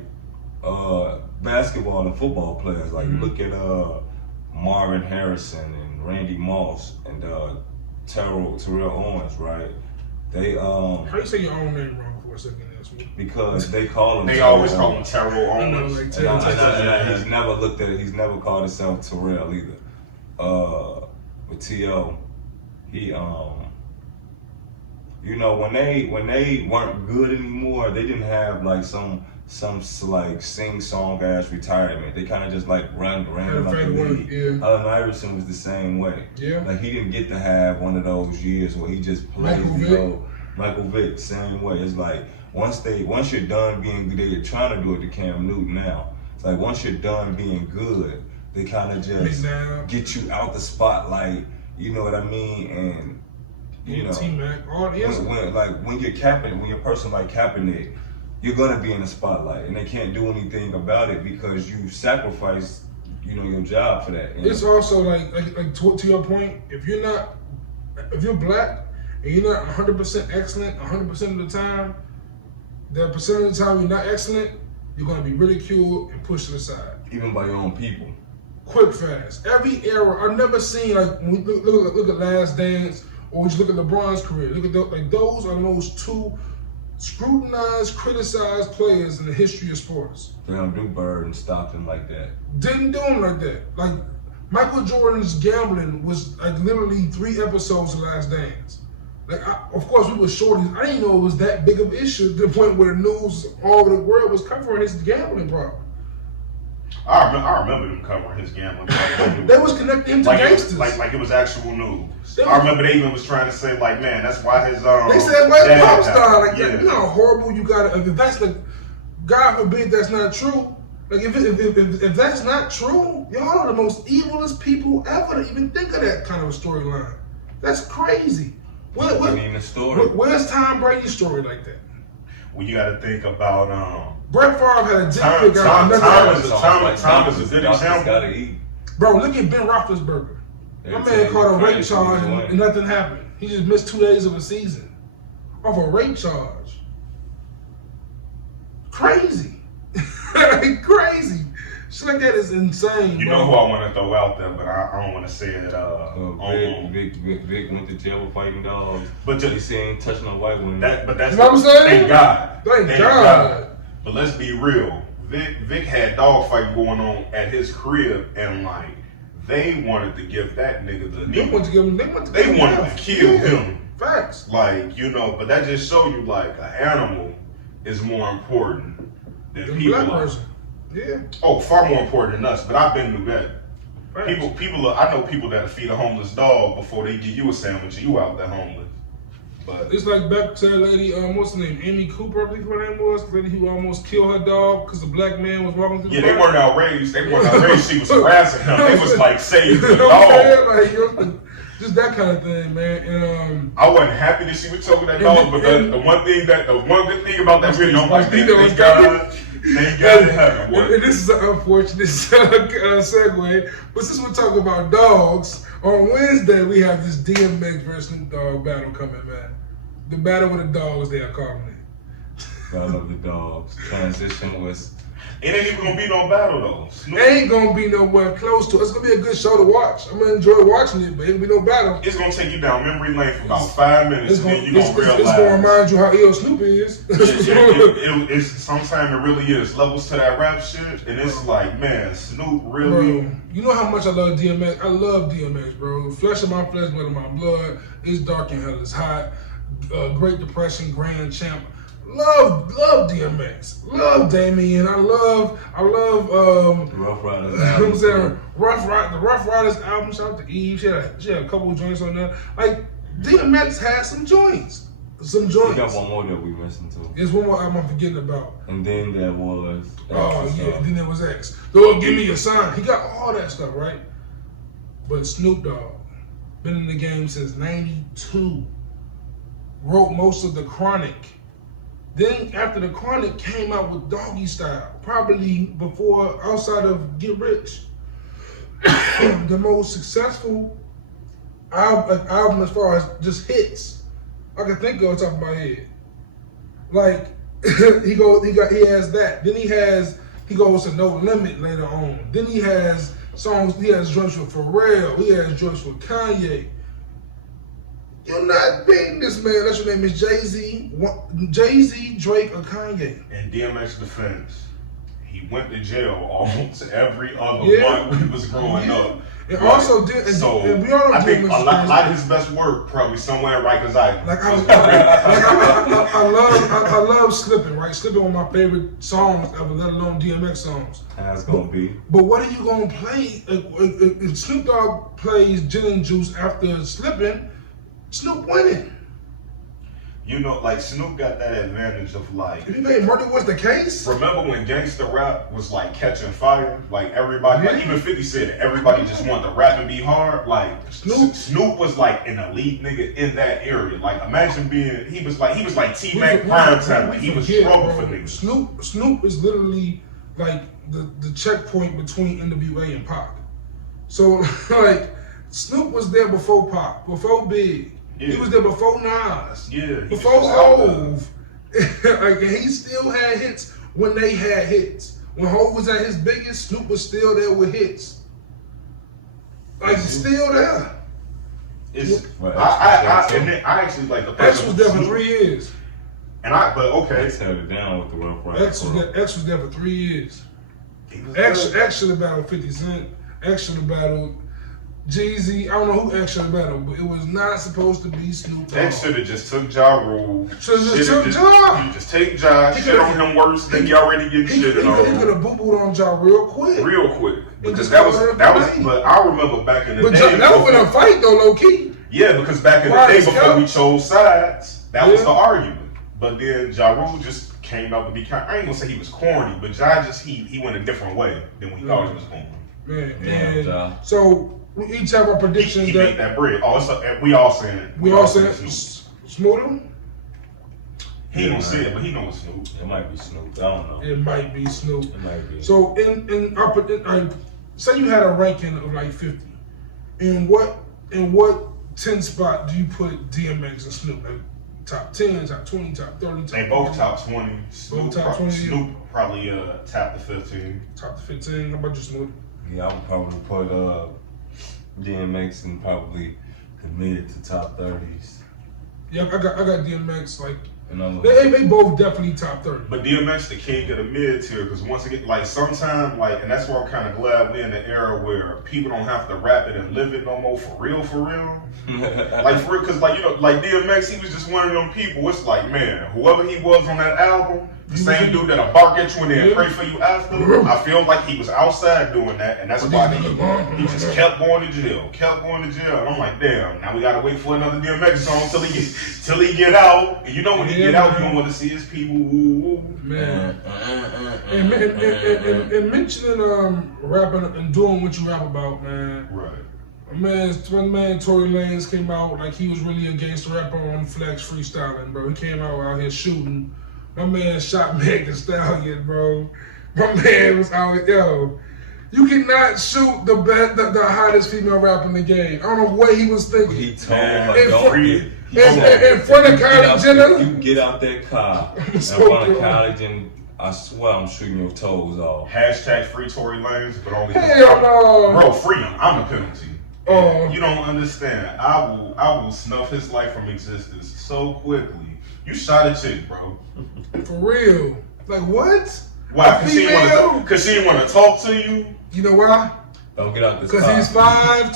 basketball and football players. Like you look at Marvin Harrison and Randy Moss and Terrell Owens, right? They How you say your own name wrong for a second? Because they call him. They always call him Terrell Owens. And he's never looked at it. He's never called himself Terrell either. With T.O., he you know, when they weren't good anymore, they didn't have like some like sing-song ass retirement. They kind of just like ran like the league. Yeah. Allen Iverson was the same way. Yeah. Like he didn't get to have one of those years where he just plays Michael Vick, same way. It's like once you're done being good, they're trying to do it to Cam Newton now. It's like once you're done being good, they kind of just get you out the spotlight. You know what I mean? And you know, when you're capping, when you're a person like Kaepernick, you're gonna be in the spotlight, and they can't do anything about it because you sacrificed, you know, your job for that. It's also like to your point, if you're black and you're not 100% excellent 100% of the time, the percent of the time you're not excellent, you're gonna be ridiculed and pushed to the side. Even by your own people. Quick, fast. Every era, I've never seen like when we look at Last Dance or just look at LeBron's career. Look at those are the most two scrutinized, criticized players in the history of sports. They don't do Bird and Stockton like that. Didn't do him like that. Like Michael Jordan's gambling was like literally 3 episodes of Last Dance. Like, of course, we were shorties. I didn't know it was that big of an issue to the point where the news all over the world was covering his gambling problem. I remember them covering his gambling problem. They was connecting him to gangsters. Like it was actual news. I remember they even was trying to say like, man, that's why his they said, why his pop star? Like, yeah. You know how horrible you got it. If that's like, God forbid that's not true. Like if that's not true, y'all are the most evilest people ever to even think of that kind of a storyline. That's crazy. The story. Where's Tom Brady's story like that? Well, you got to think about Brett Favre had a dick pic out. Tom is a good example. Gotta eat. Bro, look at Ben Roethlisberger. My man caught a rape charge and nothing happened. He just missed 2 days of a season off a rape charge. Crazy. Crazy. Shit like that is insane. You know who I want to throw out there, but I don't want to say it. Vic went to jail for fighting dogs. But he said touching a white woman. But that's you know what I'm saying? Thank God. Thank God. But let's be real. Vic had dog fighting going on at his crib, and like they wanted to give that nigga the knee. They wanted to kill him. Facts. Like, you know, but that just show you like an animal is more important than the people. Black person. Yeah. Oh, far more important than us. But I've been through that. Facts. I know people that feed a homeless dog before they give you a sandwich. You out there homeless. But it's like back to that lady, what's her name? Amy Cooper, I think her name was. The lady who almost killed her dog because the black man was walking through the they weren't outraged. They weren't outraged. She was harassing him. They was like, save the dog. Like, just that kind of thing, man. And, I wasn't happy that she was choking that dog, but the one good thing about that video, like they got it happen. And this is an unfortunate segue, but since we're talking about dogs, on Wednesday we have this DMX versus Snoop Dogg battle coming, man. The battle with the dogs, they are calling it. Battle of the dogs. Transition was. It ain't even gonna be no battle though. Snoop ain't gonna be nowhere close to it. It's gonna be a good show to watch. I'm gonna enjoy watching it, but it ain't gonna be no battle. It's gonna take you down memory lane for about 5 minutes, and then you're gonna realize. It's gonna remind you how ill Snoop is. It's sometimes it really is levels to that rap shit, and it's like, man, Snoop really. Bro, you know how much I love DMX. I love DMX, bro. Flesh of my flesh, blood of my blood. It's dark and hell is hot. Great Depression, Grand Champ. Love DMX. Love Damien. I love Rough Riders. You know what I'm saying? The Rough Riders album. Shout out to Eve. She had a couple of joints on there. Like DMX had some joints. We got one more that we listened to. There's one more album I'm forgetting about. And then there was then there was X. Lord, give me a sign. He got all that stuff, right? But Snoop Dogg been in the game since '92. Wrote most of the Chronic. Then after the Chronic came out with Doggy Style, probably before, outside of Get Rich, the most successful album as far as just hits I can think of on top of my head. Like he has that. Then he goes to No Limit later on. Then he has songs. He has joints with Pharrell. He has joints with Kanye. You're not beating this man. That's your name is Jay-Z. Jay-Z, Drake, or Kanye. In DMX defense, he went to jail almost every other month when he was growing up. And also did. And we all know I think a lot of his best work probably somewhere in Rikers Island. I love Slippin', right? Slippin' one of my favorite songs ever, let alone DMX songs. That's gonna be. But what are you gonna play? If Snoop Dogg plays Gin and Juice after Slippin', Snoop winning. You know, like Snoop got that advantage of like. If you made Murder Was the Case. Remember when gangsta rap was like catching fire? Like everybody, like even 50 said it, everybody just wanted to rap and be hard. Like Snoop was like an elite nigga in that area. Like imagine being, he was like T-Mac prime time. Like he was trouble for niggas. Snoop is literally like the checkpoint between NWA and Pac. So like Snoop was there before Pac, before Big. Yeah. He was there before Nas. Yeah. Before Hov. Like, and he still had hits when they had hits. When Hov was at his biggest, Snoop was still there with hits. Like, he's still there. I actually like the X was there for 3 years. But okay. X held it down with the Rough Riders. X was there for 3 years. X should have battled 50 Cent. X should have battled Jay-Z. I don't know who X should have battled, but it was not supposed to be Snoop Dogg. X should have just took Ja Rule. Should have just took Ja. You just take Ja, shit on him worse than you already get shit on. He could have boo-booed on Ja real quick. Because that was, but I remember back in the day. But that was a fight though, low key. Yeah, because back in the day before we chose sides, that was the argument. But then Ja Rule just came out to be kind. I ain't gonna say he was corny, but Ja just he went a different way than we thought he was going. Man, so we each have our predictions. He made that bread. Oh, we all saying it. We all saying Smooda. He don't say it, but he knows Snoop. It might be Snoop. I don't know. It might be Snoop. It might be. So in our say you had a ranking of like 50. In what 10 spot do you put DMX and Snoop? Like, top 10, top 20, top 30, top They both 40. top 20. Snoop, top 20. Snoop probably tapped the 15. Top 15. How about you, Smooda? Yeah, I would probably put DMX in probably the mid to top 30s. Yeah, I got DMX like. And They both definitely top 30. But DMX the king of the mid tier, because once again, like sometimes, like, and that's why I'm kind of glad we're in an era where people don't have to rap it and live it no more for real. Like for real, because like you know, like DMX, he was just one of them people. It's like, man, whoever he was on that album, the same dude that'll bark at you and then pray for you after. I feel like he was outside doing that, and that's why he just kept going to jail, And I'm like, damn, now we gotta wait for another DMX song till he get out. And you know when he get out, you don't want to see his people woo. Man. And mentioning rapping and doing what you rap about, man. Right. My man Tory Lanez came out like he was really a gangster rapper on Flex freestyling, bro. He came out here shooting. My man shot Megan Thee Stallion, bro. My man was out, yo. You cannot shoot the hottest female rapper in the game. I don't know what he was thinking. He told her, in front of Kylie Jenner. You get out that car in front of Kylie Jenner. I swear I'm shooting your toes off. Hashtag free Tory Lanez, but only hell no. Bro, free him. I'm the penalty. Oh. You don't understand. I will snuff his life from existence so quickly. You shot a chick, bro. For real. Like what? Why? Cause she didn't want to talk to you? You know why? Don't get out this Because car. he's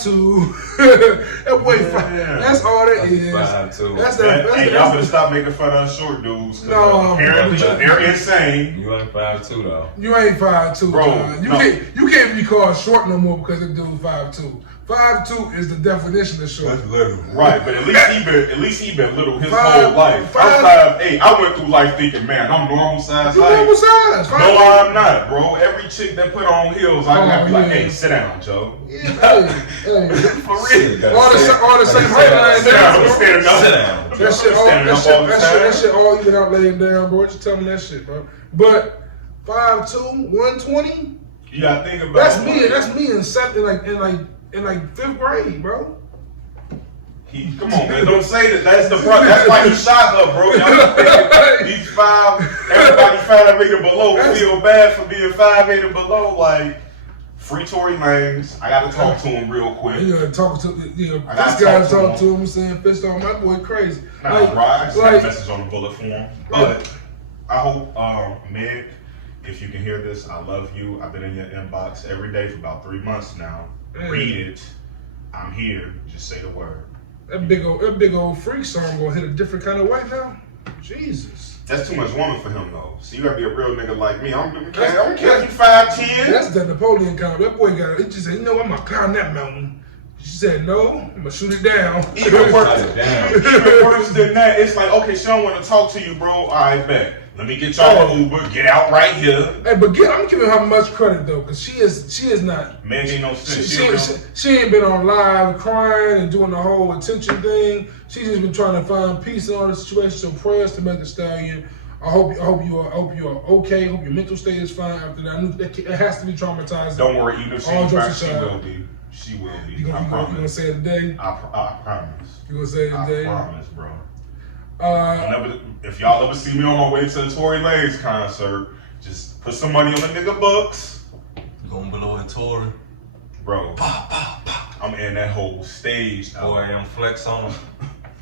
5'2". That boy, that's all that is. 5'2". Hey, y'all better stop making fun of short dudes. No, apparently they're insane. You ain't 5'2" though. You ain't 5'2", bro. John. You can't be called short no more because the dude 5'2". 5'2" is the definition of short. That's little. Right, but at least he been little his whole life. I'm 5'8". I went through life thinking, man, I'm normal size. You normal size. No, I'm not, bro. Every chick that put on heels, I have to be like, hey, sit down, Joe. Yeah, hey. For real. All the same height line. Sit down. I'm standing up. Sit down. That shit all even out laying down, bro. Just tell me that shit, bro. But 5'2", 120. You gotta think about That's me. That's me in like 5th grade, bro. Come on, man. Don't say that. That's the brother. That's why he shot her, bro. Y'all thinking he's 5. Everybody 5'8" and below feel bad for being 5'8" and below. Like, free Tory Lanez. I gotta talk to him real quick. Yeah, talk to this guy talk to him saying fist on my boy crazy. Nah, right. I just got a message on the bullet form. But I hope, Meg, if you can hear this, I love you. I've been in your inbox every day for about 3 months now. Read it. I'm here. Just say the word. That big old freak song gonna hit a different kind of way now. Jesus. That's too much woman for him though. So you gotta be a real nigga like me. I don't care you 5'10". That's the Napoleon kind. That boy got it. He just said, you know, I'm gonna climb that mountain. She said, no, I'm gonna shoot it down. Even worse than that, it's like, okay, she don't want to talk to you, bro. All right, bet. Let me get y'all an Uber. Get out right here. Hey, but I'm giving her much credit though, cause she is not. Man, ain't no sense. She ain't been on live crying and doing the whole attention thing. She's just been trying to find peace in all the situation. So prayers to Megan Thee Stallion. I hope you are okay. Hope your mental state is fine after that. It has to be traumatizing. Don't worry, even if she's back, she will be. She will be. You gonna say it today? I promise. You gonna say it today? I promise, bro. If y'all ever see me on my way to the Tory Lanez concert, just put some money on the nigga books. Going below the Tory. Bro, I'm in that whole stage. 4 a.m. flex on him.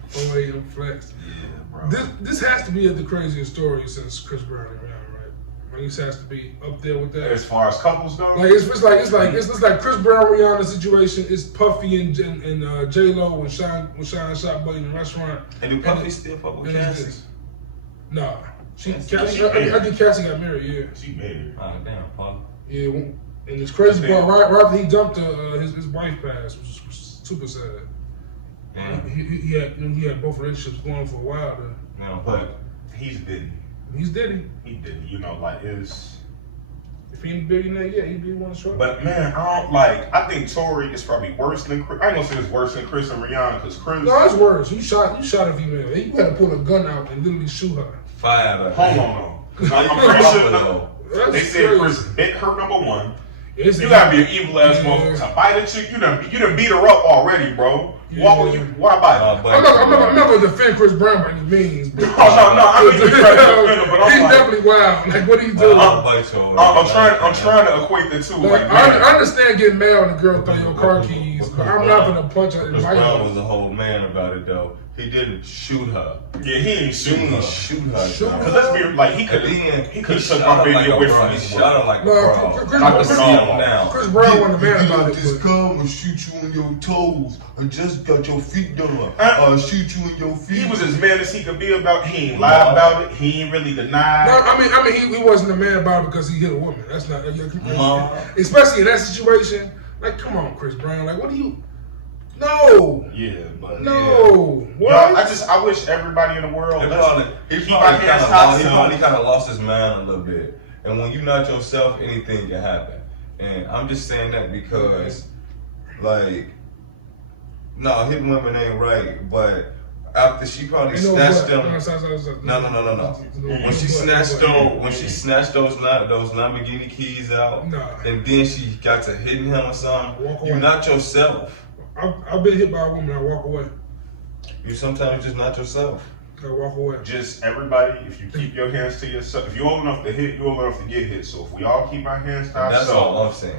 4 a.m. flex. Yeah, bro. This has to be the craziest story since Chris Brown around, right? I mean, this has to be up there with that. As far as couples go, like it's like Chris Brown Rihanna situation. It's Puffy and J Lo when Sean shot Buddy in the restaurant. And do Puffy still fuck with Cassie? Nah, I think Cassie got married. Yeah, she married. Oh damn, Puffy. Yeah, and it's crazy part. Right after he dumped her, his wife passed, which was super sad. Damn. He had both relationships going for a while. No, but he's didn't. He's diddy. He didn't. You know, like it's. If he ain't a billionaire, yeah, he'd be one short. But man, I think Tory is probably worse than Chris. I ain't gonna say it's worse than Chris and Rihanna because Chris. No, it's worse. You shot a female. You had to pull a gun out and literally shoot her. Fire. Hold on, though. I'm pretty sure they said Chris bit her, number one. You gotta be an evil ass motherfucker to bite a chick. You done beat her up already, bro. Why bite her? I'm not gonna defend Chris Brown by any means. No. I mean, he's definitely wild. Like, what are you doing? I'm trying to equate the two. Like, I understand getting mad when a girl throw your car keys, but I'm not gonna punch her. Chris Brown was a whole man about it though. He didn't shoot her. Yeah, he ain't shoot her. Cause let's be like, he could took my baby away from me. He shot her like a bro. Chris Brown wasn't a man about it. Just come and shoot you on your toes. I just got your feet done. Shoot you in your feet. He was as man as he could be about. He ain't lie about it. He ain't really deny. No, I mean, he wasn't a man about it because he hit a woman. That's not. Especially in that situation. Like, come on, Chris Brown. Like, what do you? No. Yeah, but no. Yeah. What? I wish everybody in the world. He probably kind of lost his mind a little bit. And when you're not yourself, anything can happen. And I'm just saying that because, like, no, hitting women ain't right. But after she probably snatched them. No. When she snatched those Lamborghini keys out, and then she got to hitting him or something, you're not yourself. I've been hit by a woman. I walk away. You sometimes just not yourself. I walk away. Just everybody, if you keep your hands to yourself, if you're old enough to hit, you're old enough to get hit. So if we all keep our hands to ourselves, that's all I'm saying.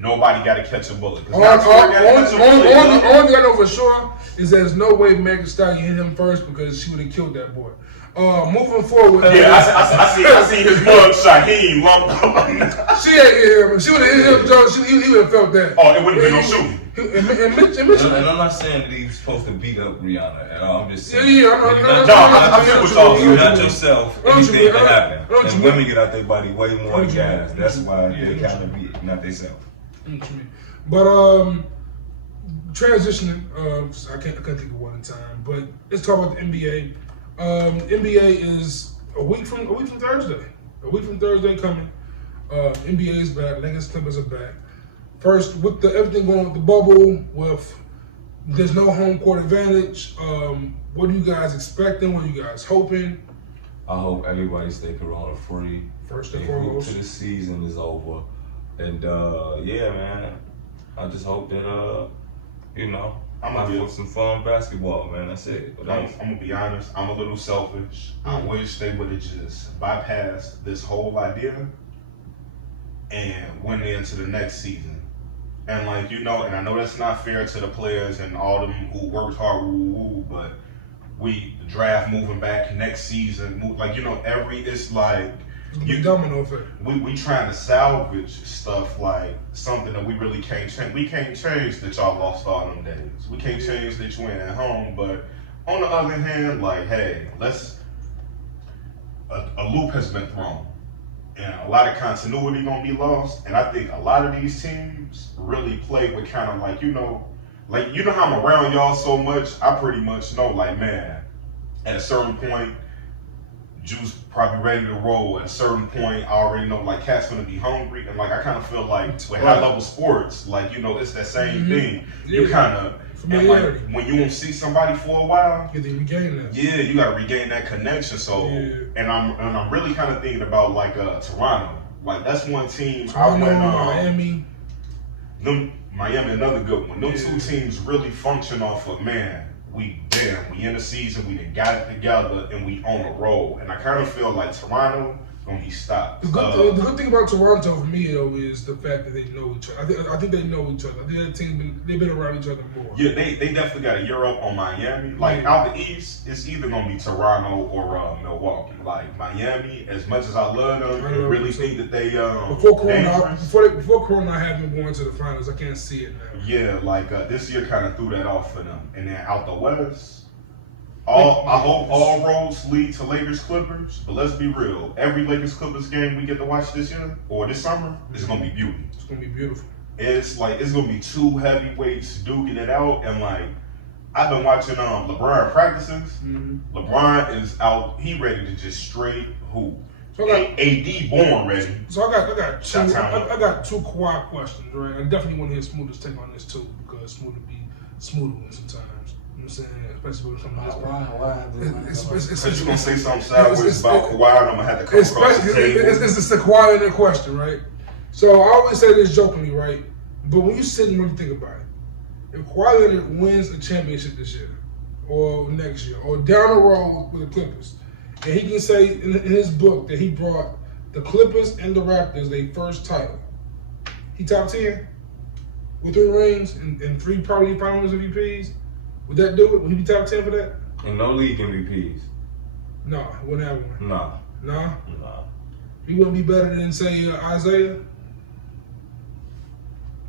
Nobody got to catch a bullet. Only I know for sure is there's no way Megan Thee Stallion hit him first because she would have killed that boy. Moving forward. Yeah, I see his mug shot. He ain't lumped up. She ain't hit him. She would have hit him, Joe. He would have felt that. Oh, it wouldn't be no shooting. And I'm not saying that he was supposed to beat up Rihanna at all. I'm just saying. I feel what y'all You're not yourself. Anything can happen. And women get out their body way more than guys. That's why they kind of be not themselves. But transitioning, I can't think of one in time. But let's talk about the NBA. NBA is a week from Thursday. A week from Thursday coming. NBA is back. Lakers Clippers are back. First, with everything going with the bubble, with there's no home court advantage. What are you guys expecting? What are you guys hoping? I hope everybody stay corona free. First and foremost, till the season is over. And yeah, man, I just hope that I'm gonna have some fun basketball, man. That's it. But I'm gonna be honest. I'm a little selfish. I wish they would have just bypassed this whole idea and went into the next season. And and I know that's not fair to the players and all them who worked hard, but the draft moving back next season, it's like domino effect. We trying to salvage stuff like something that we really can't change. We can't change that y'all lost all them days. We can't change that you ain't at home. But on the other hand, hey, a loop has been thrown. And a lot of continuity gonna be lost, and I think a lot of these teams really play with kind of how I'm around y'all so much. I pretty much know, man, at a certain point, Juice probably ready to roll. At a certain point, I already know Cat's gonna be hungry, and I kind of feel with high level sports, it's that same thing. Yeah. You kind of. And when you won't see somebody for a while, you regain that. Yeah, you gotta regain that connection. So, and I'm really kind of thinking about Toronto. That's one team. Miami. Miami, another good one. Those two teams really function off of we in the season, we done got it together, and we on a roll. And I kind of feel like Toronto gonna be stopped. The good thing about Toronto for me though is the fact that they know each other. I think they know each other. I think that team they've been around each other more. Yeah, they definitely got a year up on Miami. Out the East, it's either gonna be Toronto or Milwaukee. Miami, as much as I love them, I really think that they before Corona happened going to the finals, I can't see it now. Yeah, this year kind of threw that off for them. And then out the West. I hope all roads lead to Lakers Clippers, but let's be real. Every Lakers Clippers game we get to watch this year or this summer is gonna be beauty. It's gonna be beautiful. It's gonna be two heavyweights duking it out, and I've been watching LeBron practices. Mm-hmm. LeBron is out. He ready to just straight hoop. So AD born ready. So I got two Kawhi questions, right? I definitely want to hear Smooda's take on this too because Smooda be Smooda one sometimes. You know what I'm saying? Especially when it comes to this part. Since you're going to say something sideways about Kawhi, and I'm going to have to come across the table. It's the Kawhi in that question, right? So I always say this jokingly, right? But when you sit and really think about it, if Kawhi Leonard wins a championship this year, or next year, or down the road with the Clippers, and he can say in his book that he brought the Clippers and the Raptors their first title, he top 10 with 3 rings and 3 probably finals MVPs. Would that do it? Would he be top 10 for that? And no league MVPs. No, he wouldn't have one. Nah. No? Nah. He wouldn't be better than, say, Isaiah?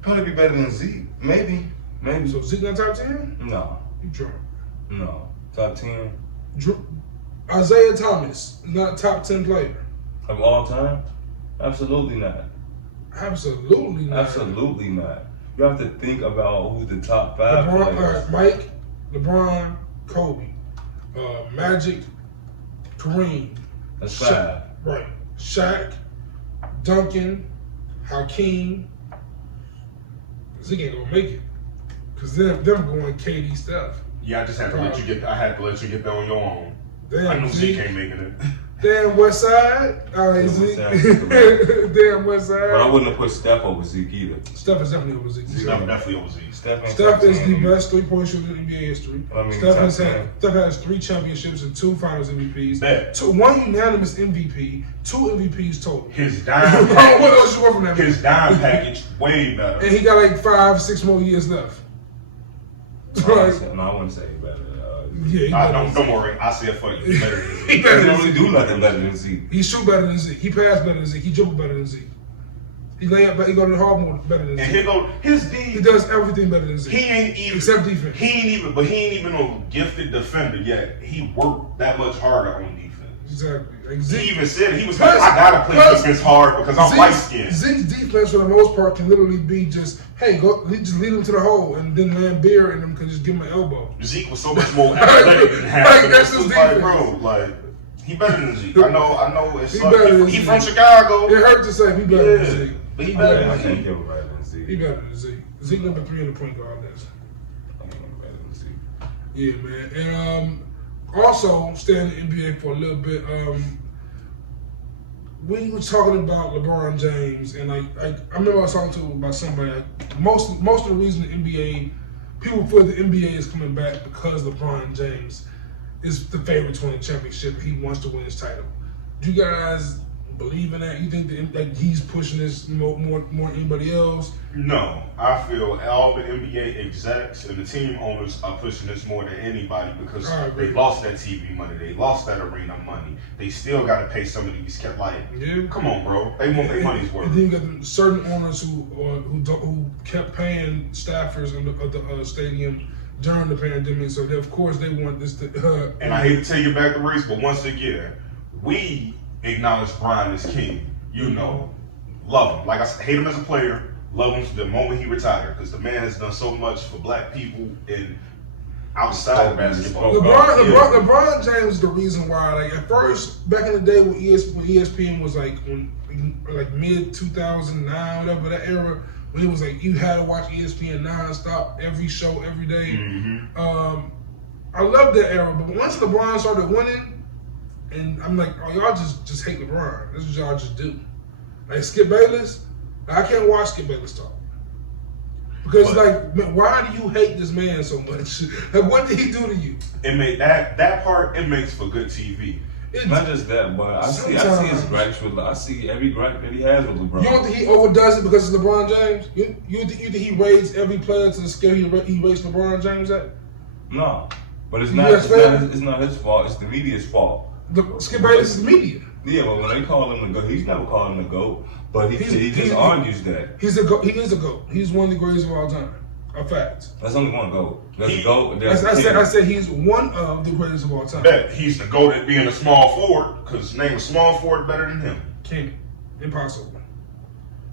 Probably be better than Zeke. Maybe. So Zeke not top 10? No. You drunk. No. Top 10 Isaiah Thomas is not a top 10 player. of all time? Absolutely not. Absolutely not. Absolutely not. You have to think about who the top 5 players. Mike, LeBron, Kobe, Magic, Kareem. That's 5. Right. Shaq, Duncan, Hakeem. Zeke ain't gonna make it. Cause them going KD stuff. Yeah, I just had to let you get. I had to let you get that on your own. Damn, I knew Zeke ain't making it. Damn West Side. All right, Damn Zeke. West Side. Damn West Side. But I wouldn't have put Steph over Zeke either. Steph is definitely over Zeke. Zeke definitely over Zeke. Steph ain't Steph top is 10. the best 3-point shooter in NBA history. I mean, Steph has 3 championships and 2 Finals MVPs. Bet. 1 unanimous MVP, 2 MVPs total. His dime What else package. you want from that? His dime package way better. And he got like 5-6 more years left. No, I wouldn't say he better. Yeah, he Don't worry, I see it for you. He better than Zeke. He He better doesn't than really Zeke. do nothing better than Zeke. He shoot better than Zeke. He pass better than Zeke. He dribble better than Zeke. He lay up. He go to the hard mode better than And Zeke. here go his He D. does everything better than Zeke. He ain't even Except defense. He ain't even no gifted defender yet. He worked that much harder on defense. Exactly. Like He Zeke. even said he was Plus- like, I gotta play plus- defense hard because I'm light skinned. Zeke's defense for the most part can literally be just, hey, go just lead him to the hole, and then man Beer and them can just give him an elbow. Zeke was so much more athletic than half. Like, of that's them. his Like, defense. bro, like he better than Zeke. I know. It's He like, better than he Zeke. from Chicago. It hurt to say he better than Yeah, Zeke. but he I better can't than give Zeke. him better than Zeke. He better than Zeke. Zeke number 3 in the point guard list. I can't give him better than Zeke. Yeah, man. And also staying in the NBA for a little bit. We were talking about LeBron James, and I remember I was talking to about somebody. Most of the reason the NBA people feel the NBA is coming back because LeBron James is the favorite to win the championship. He wants to win his title. Do you guys believe in that? You think that he's pushing this more than anybody else? No, I feel all the NBA execs and the team owners are pushing this more than anybody because I agree. they lost that TV money, they lost that arena money. They still got to pay some of these kept like, Yeah. come on, bro, they want their money's worth. And then you got the certain owners who kept paying staffers of the stadium during the pandemic. So of course they want this to. And I hate to tell you back the race, but once again, we acknowledge Brian as king. You know, love him. Like I said, hate him as a player, love him the moment he retired because the man has done so much for black people and outside of basketball. LeBron James is the reason why. Like at first, back in the day when ESPN was like mid 2009, whatever that era, when it was like you had to watch ESPN nonstop, every show, every day. Mm-hmm. I love that era, but once LeBron started winning. And I'm like, oh, y'all just hate LeBron. This is what y'all just do. Like Skip Bayless, I can't watch Skip Bayless talk. Because man, why do you hate this man so much? Like, what did he do to you? It made that part. It makes for good TV. Not just that, but I see his gripes with. I see every gripe that he has with LeBron. You don't think he overdoes it because it's LeBron James? You think he rates every player to the scale he rates LeBron James at? No, but it's You not. just fair? It's not his fault. It's the media's fault. Skip Bayless is media. Yeah, but when they call him the GOAT, he's never called him the GOAT. But he just argues that. He's a GOAT. He is a GOAT. He's one of the greatest of all time. A fact. That's only one GOAT. There's a GOAT. I said he's one of the greatest of all time. Bet he's the GOAT at being a small forward because name a small forward better than him. Can't. Impossible.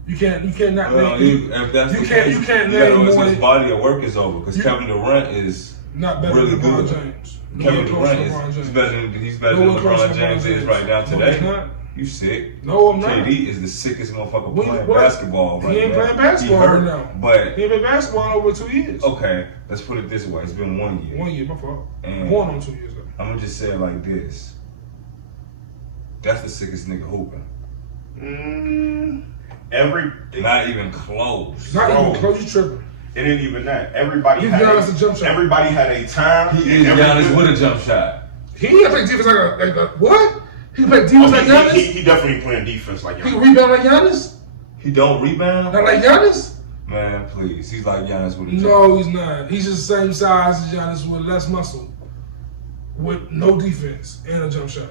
You cannot Well, name. if that's You the can't. case, You can't you gotta name always more his than body of work is over because Kevin Durant is not better really than LeBron good. James. Kevin No one close to Durant LeBron is James. he's better No than one close to LeBron James is right now No, today. he's not. You sick? No, I'm not. KD is the sickest motherfucker When- playing what? basketball right now. He ain't playing basketball He hurt, right now. But He ain't been basketball in over 2 years. okay, let's put it this way: it's been 1 year. 1 year, my fault. And Going on 2 years though. I'm gonna just say it like this: that's the sickest nigga hooping. Not even close. Not even close. You tripping? It ain't even that. Everybody Give had Giannis a jump shot. Everybody had a time. He is Giannis with a jump shot. He ain't play defense like a what? He play defense like Giannis? He definitely playing defense like Giannis. He can rebound like Giannis? He don't rebound? Not like Giannis? Man, please. He's like Giannis with a jump No, he's not. He's just the same size as Giannis with less muscle. With no defense and a jump shot.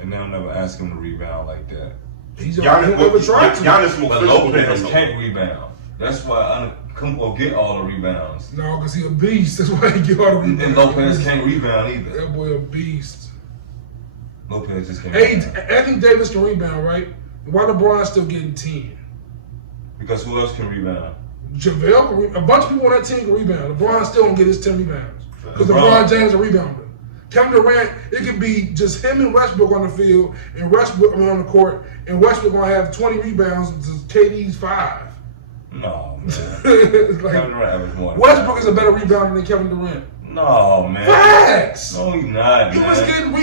And they'll never ask him to rebound like that. He's never tried to. Giannis more But physical than Lopez him. can't rebound. That's why Kumpo get all the rebounds. No, because he a beast. That's why he get all the rebounds. And Lopez can't rebound either. That boy a beast. Lopez just can't Hey, rebound. Anthony Davis can rebound, right? Why LeBron still getting 10? Because who else can rebound? JaVale can a bunch of people on that team can rebound. LeBron still don't get his 10 rebounds. Because LeBron- LeBron James is a rebounder. Kevin Durant, it could be just him and Westbrook on the field, and Westbrook on the court, and Westbrook gonna have 20 rebounds to KD's 5. No, man. Like, Kevin Durant averaged more than Westbrook that. is a better rebounder than Kevin Durant. No, man. Facts! No, he's not, He man. was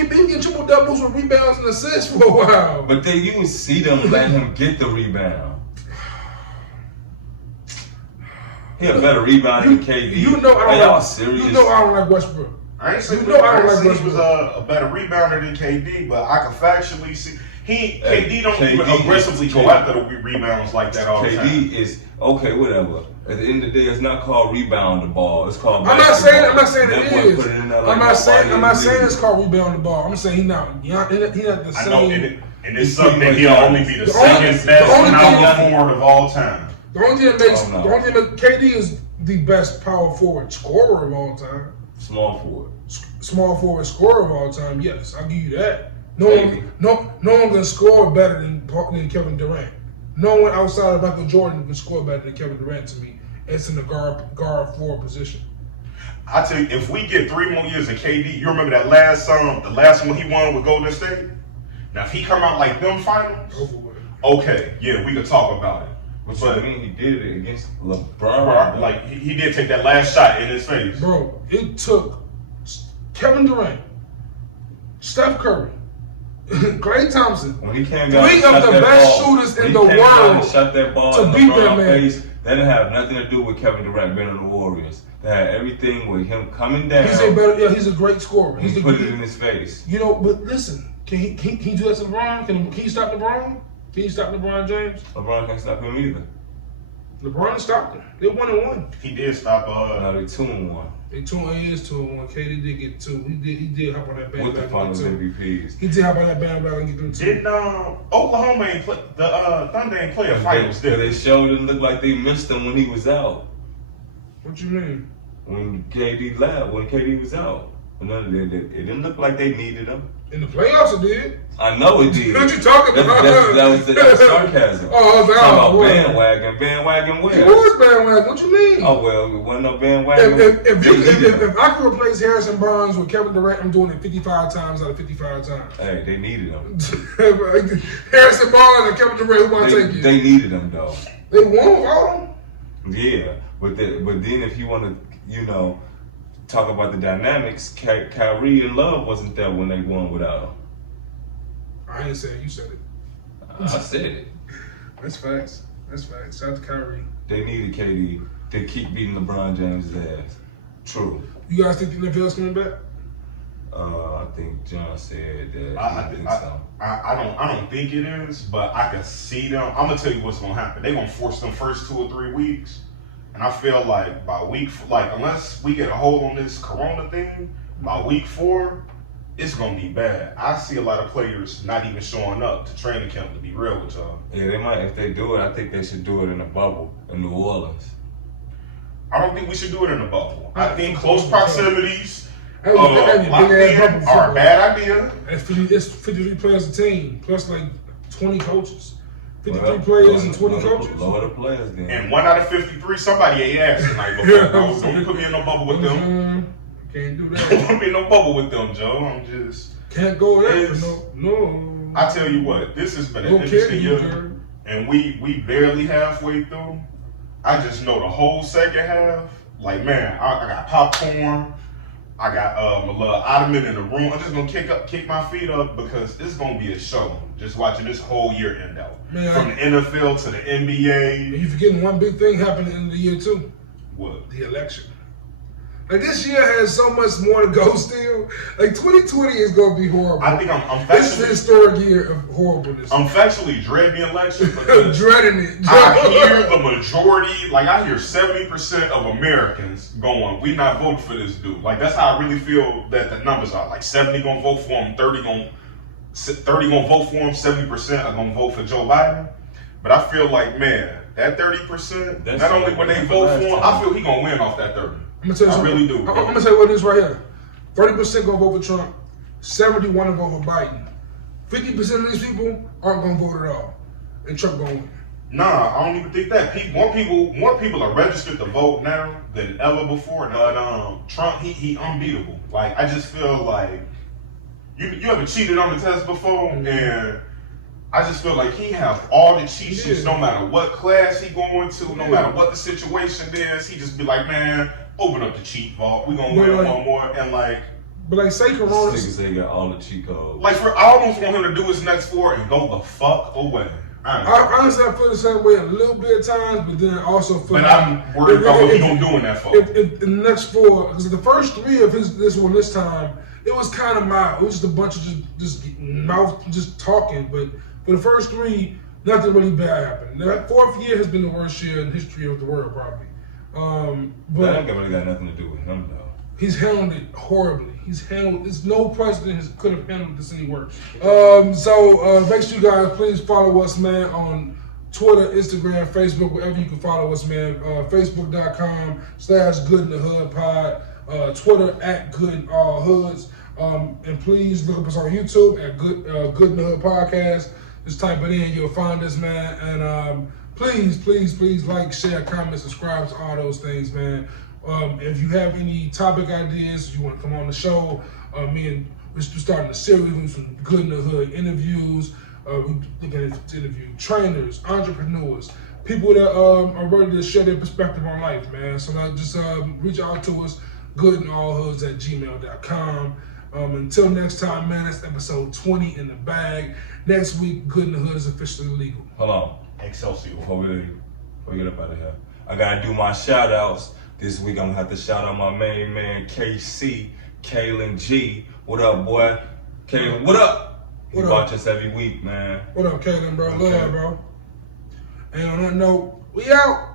getting triple doubles with rebounds and assists for a while. But then you would see them let him get the rebound. He a better rebounder than KD. You know Are I y'all don't serious? You know I don't like Westbrook. I ain't saying You know I don't like he Westbrook. was a better rebounder than KD, but I can factually see KD don't KD even aggressively go after the rebounds like that all the time. KD is okay, whatever. At the end of the day, it's not called rebound the ball. It's called. I'm not saying it That boy is. put it in there like I'm not saying nobody it's called rebound the ball. I'm saying he not the I same. know, and it's He's something that pretty he'll much only be the the only- second the best only power thing- forward of all time. The only thing that makes Oh, no. the only thing that KD is the best power forward scorer of all time. Small forward. Small forward scorer of all time. Yes, I'll give you that. No Maybe. one can score better than Kevin Durant. No one outside of Michael Jordan can score better than Kevin Durant to me. It's in the guard forward position. I tell you, if we get 3 more years of KD, you remember that last the last one he won with Golden State? Now if he come out like them finals, Over with. okay, yeah, we could talk about it. But I mean, he did it against LeBron. Like he did take that last shot in his face. Bro, it took Kevin Durant, Steph Curry, Klay Thompson, When he came down, three and of shot the that best ball, shooters when in he the came down and world shot that ball to in beat that LeBron's man. face. That didn't have nothing to do with Kevin Durant being on the Warriors. That had everything with him coming down. He's a great scorer. He put it in his face. You know, but listen, can he do that to LeBron? Can he stop LeBron? Can he stop LeBron James? LeBron can't stop him either. LeBron stopped him. They 1-1. He did stop Now they 2-1 They 2-1. KD did get 2. He did hop on that bandwagon. with the Finals and get 2. MVPs. He did hop on that bandwagon and get them 2. Didn't Oklahoma ain't play the Thunder ain't play a finals, did They showed it looked like they missed him when he was out. What you mean? When KD left, when KD was out. It didn't look like they needed him. In the playoffs, it did. I know it did. What you talking about? That was sarcasm. Oh, Talking no. about bandwagon. Bandwagon It where? was bandwagon. What you mean? Oh, well, it wasn't no bandwagon. If I could replace Harrison Barnes with Kevin Durant, I'm doing it 55 times out of 55 times. Hey, they needed him. Harrison Barnes and Kevin Durant, who want to take you? They needed him, though. They won without him. Yeah, but then if you want to, talk about the dynamics, Kyrie and Love wasn't there when they won without him. I ain't saying you said it. I said it. That's facts. Shout out to Kyrie. They needed KD to keep beating LeBron James' ass. True. You guys think the NFL's coming back? I think John said that. I don't think it is, but I can see them. I'm gonna tell you what's gonna happen. They're gonna force them first 2 or 3 weeks, and I feel like by unless we get a hold on this Corona thing, by week 4, it's gonna be bad. I see a lot of players not even showing up to training camp. To be real with y'all, Yeah, they might. If they do it, I think they should do it in a bubble in New Orleans. I don't think we should do it in a bubble. I think close proximities. That was a big ass bubble for Are a it. bad idea. It's 53 players a team, plus like 20 coaches. 53 Well, players and 20 coaches. Lower the players then. And 1 out of 53, somebody ate ass tonight before. Yeah. Don't put me in no bubble with them. Can't do Don't that. put me in no bubble with them, Joe. I'm just. Can't go there It's- for no. I tell you what, this has been an Don't care interesting you, year, girl. and we barely halfway through. I just know the whole second half. Like man, I got popcorn. I got a little ottoman in the room. I'm just gonna kick my feet up because it's gonna be a show. Just watching this whole year end out. Man, from the NFL to the NBA. You forgetting one big thing happened at the end of the year too. What? The election. Like this year has so much more to go still. Like 2020 is gonna be horrible. I think I'm This is a factually, historic year of horribleness. I'm factually dreading the election because dreading it. I hear the majority, like I hear 70% of Americans going, we not voting for this dude. Like that's how I really feel that the numbers are. Like 70 gonna vote for him, 30 gonna vote for him, 70% are gonna vote for Joe Biden. But I feel like, man, that 30%, That's not only like when they the vote last for him, time. I feel he gonna win off that 30. I'm gonna tell you I something. really do. I'm gonna say what it is right here. 30% gonna vote for Trump. 70 want to vote for Biden. 50% of these people aren't gonna vote at all, and Trump gonna win. Nah, I don't even think that. More people are registered to vote now than ever before. But Trump, he unbeatable. Like I just feel like you ever cheated on the test before, and I just feel like he has all the cheat sheets, no matter what class he going to, no matter what the situation is. He just be like, man, open up the cheat vault. We gonna win one more, and like. But like say Corona, Niggas say got all the cheat codes. Like I almost want him to do his next four and go the fuck away. I honestly I feel the same way a little bit at times, but then I also feel. But like I'm worried about what he gonna do in that four. If the next four, because the first three of this time, it was kind of mild. It was just a bunch of just mouth just talking. But for the first three, nothing really bad happened. That fourth year has been the worst year in history of the world, probably. But That ain't really got nothing to do with him though. he's handled it horribly. There's no president could have handled this any worse. So make sure you guys please follow us, man, on Twitter, Instagram, Facebook, wherever you can follow us, man. Facebook.com/GoodInTheHoodPod. Twitter @GoodInAllHoods. And please look up us on YouTube at Good in the Hood Podcast. Just type it in, you'll find us, man. And please like, share, comment, subscribe to all those things, man. If you have any topic ideas, if you want to come on the show, we're starting a series with some Good in the Hood interviews. We're looking to interview trainers, entrepreneurs, people that are ready to share their perspective on life, man. So just reach out to us, goodinallhoods@gmail.com. Until next time, man, that's episode 20 in the bag. Next week, Good in the Hood is officially legal. Hold on. Excelsior. Before we get up out of here, I gotta do my shout outs. This week I'm gonna have to shout out my main man KC, Kalen G. What up, boy? Kalen, what up? He watch us every week, man. What up, Kalen, bro? Okay. Love, bro. And on that note, we out.